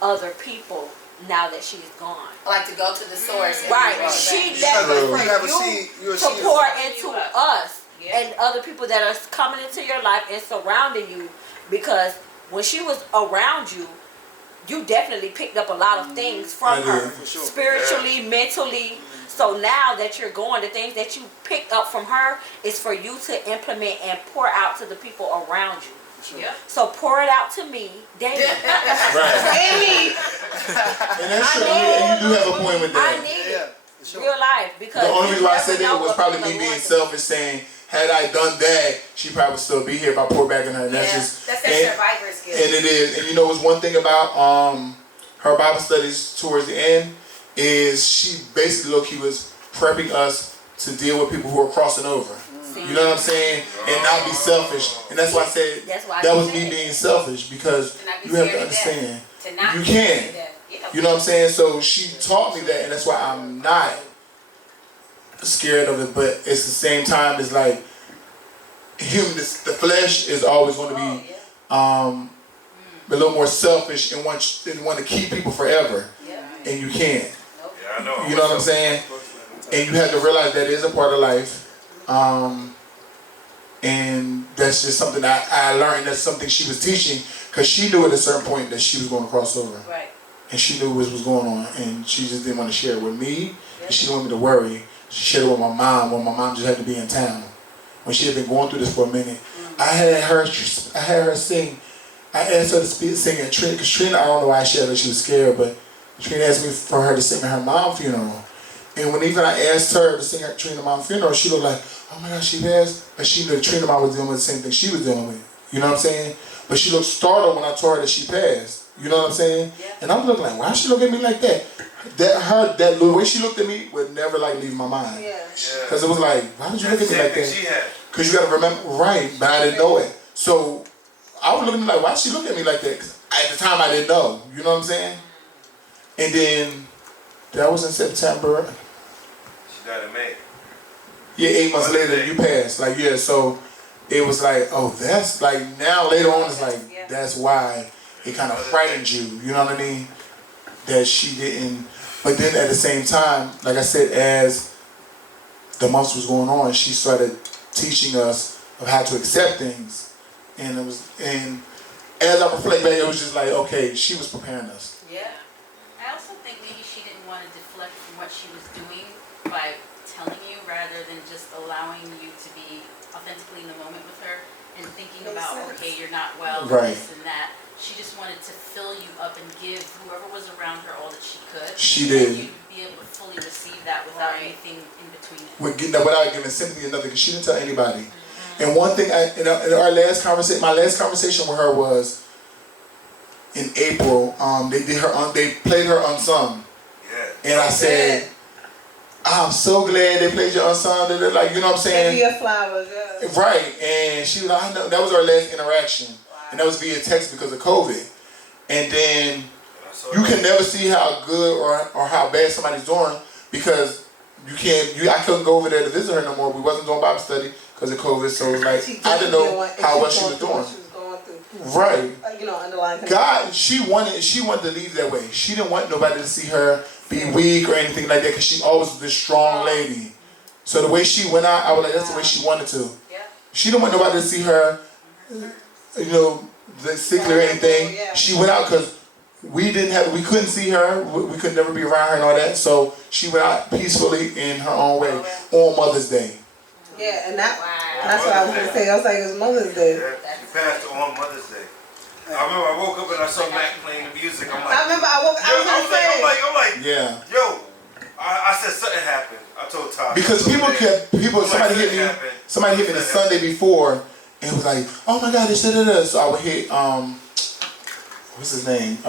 other people now that she's gone. Like to go to the source. And Right. bring it She back. left for you to pour into us and other people that are coming into your life and surrounding you, because when she was around you, you definitely picked up a lot of things from her, spiritually, mentally. So now that you're going, the things that you picked up from her is for you to implement and pour out to the people around you. Sure. Yeah. So pour it out to me, Damien. Amy. And that's true. And you do have a point with that. I need it. Real life. Because the only reason why I said never that was know probably what me being people selfish, saying, had I done that, she probably would still be here if I poured back in her. And that's that survivor skill. And it is. And you know, it's one thing about her Bible studies towards the end is she basically look, he was prepping us to deal with people who are crossing over. You know what I'm saying? And not be selfish. And that's why I said that was me being selfish, because you have to understand. You can. You know what I'm saying? So she taught me that, and that's why I'm not scared of it. But it's the same time, it's like the flesh is always going to be a little more selfish and want to keep people forever. And you can't. Yeah, I know. You know what I'm saying? And you have to realize that is a part of life. And that's just something I learned. That's something she was teaching, because she knew at a certain point that she was going to cross over. Right. And she knew what was going on, and she just didn't want to share it with me. And she didn't want me to worry. She shared it with my mom when my mom just had to be in town. When she had been going through this for a minute, I had her sing. I asked her to sing at Trina, because Trina, I don't know why she was scared, but Trina asked me for her to sing at her mom's funeral. And when even I asked her to sing at Trina's mom's funeral, she looked like, oh my gosh, she passed. But she knew Trina's mom was dealing with the same thing she was dealing with. You know what I'm saying? But she looked startled when I told her that she passed. You know what I'm saying? Yeah. And I'm looking like, why she look at me like that? That the way she looked at me would never like leave my mind. Yeah. Because it was like, why did you look at me like that? Because you got to remember, right? But I didn't know it. So I was looking like, why she look at me like that? 'Cause at the time I didn't know. You know what I'm saying? And then that was in September. She died in May. Yeah, 8 months later you passed. Like, yeah, so it was like, oh, that's like, now later on it's like, that's why it kind of frightened you. You know what I mean? That she didn't. But then at the same time, like I said, as the months was going on, she started teaching us of how to accept things. And it was, and as I reflect back, it was just like, okay, she was preparing us. Yeah. I also think maybe she didn't want to deflect from what she was doing by telling you, rather than just allowing you to be authentically in the moment with her and thinking about, okay, you're not well, right, this and that. She just wanted to fill you up and give whoever was around her all that she could. She did. And you'd be able to fully receive that without anything in between it. Without giving sympathy or nothing, because she didn't tell anybody. And one thing, in our last conversation, my last conversation with her was in April. They played her unsung, and I said, I'm so glad they played your unsung. They're like, you know what I'm saying? Via flowers, yeah. Right, and she was like, I know. That was our last interaction, and that was via text because of COVID. And then you can never see how good or how bad somebody's doing, because you can't. I couldn't go over there to visit her no more. We wasn't doing Bible study because of COVID, so like I didn't know how well she was doing. Right. You know, underlying. God, she wanted to leave that way. She didn't want nobody to see her be weak or anything like that, because she always was this strong lady. So the way she went out, I was like, that's the way she wanted to. Yeah. She didn't want nobody to see her, you know, sickly or anything. She went out because we couldn't see her. We could never be around her and all that. So she went out peacefully in her own way on Mother's Day. Yeah, and that's what I was gonna say. I was like, it was Mother's Day. Yeah, she passed on Mother's Day. I remember I woke up and I saw Mac playing the music. I'm like, I remember I was gonna say. I'm like, yeah. Yo, I said something happened. I told Todd. Because somebody hit me the Sunday before and was like, oh my God, this da. So I would hit what's his name? He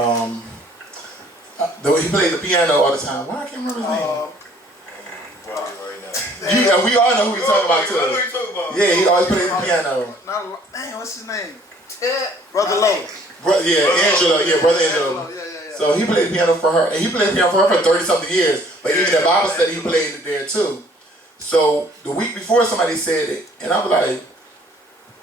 played the piano all the time. Why I can't remember his name? We all know who he's talking about I know who too. you talking about. Yeah, he always plays the piano. Dang, what's his name? Brother Lowe. Angelo. Yeah, brother Angelo. Yeah. So he played the piano for her, and he played the piano for her for 30-something years. But even at Bible study, he played it there too. So the week before, somebody said it, and I was like,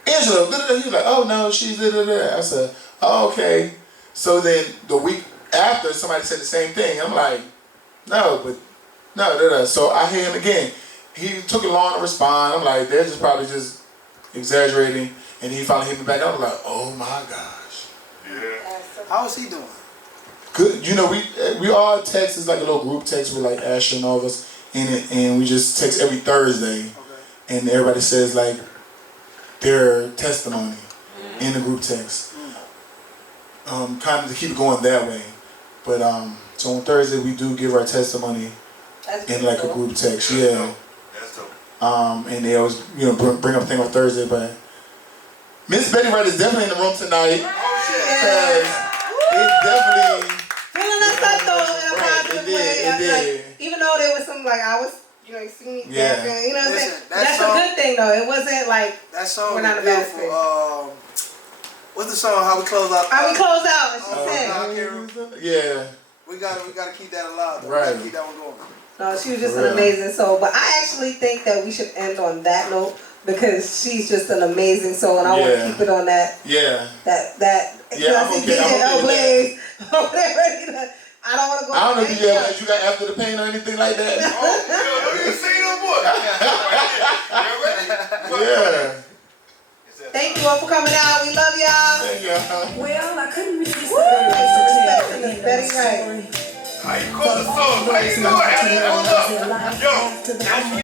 Angelo, he was like, oh no, she's I said, oh, okay. So then the week after, somebody said the same thing. I'm like, no. So I hear him again. He took it long to respond. I'm like, they're just probably just exaggerating. And he finally hit me back. I was like, oh my gosh. Yeah. How is he doing? Good. You know, we all text. It's like a little group text with like Asher and all of us in it, and we just text every Thursday, and everybody says like their testimony in the group text. Kind of to keep it going that way. But so on Thursday we do give our testimony in like a group text. Yeah. That's dope. And they always bring up a thing on Thursday, but Miss Betty Wright is definitely in the room tonight. Because it definitely feeling us up though in a positive way. It did. Like, even though there was some like I was, you see me dancing, you know what I'm saying? Listen, That's a good thing though. It wasn't like that song we're not is a bad beautiful. What's the song? How we close out? How we close out? She said. Yeah. We gotta keep that alive. Though. Right. We gotta keep that one going. No, she was just an amazing soul. But I actually think that we should end on that note because she's just an amazing soul, and I want to keep it on that. Yeah. That. Yeah, I'm okay. I don't want to go. I don't know if you got After the Pain or anything like that. Don't even say no more. You ready? Yeah. Thank you all for coming out. We love y'all. Thank y'all. Well, I couldn't really say Woo! Betty Wright. How you call the song? How you know it? Hold up. Yo.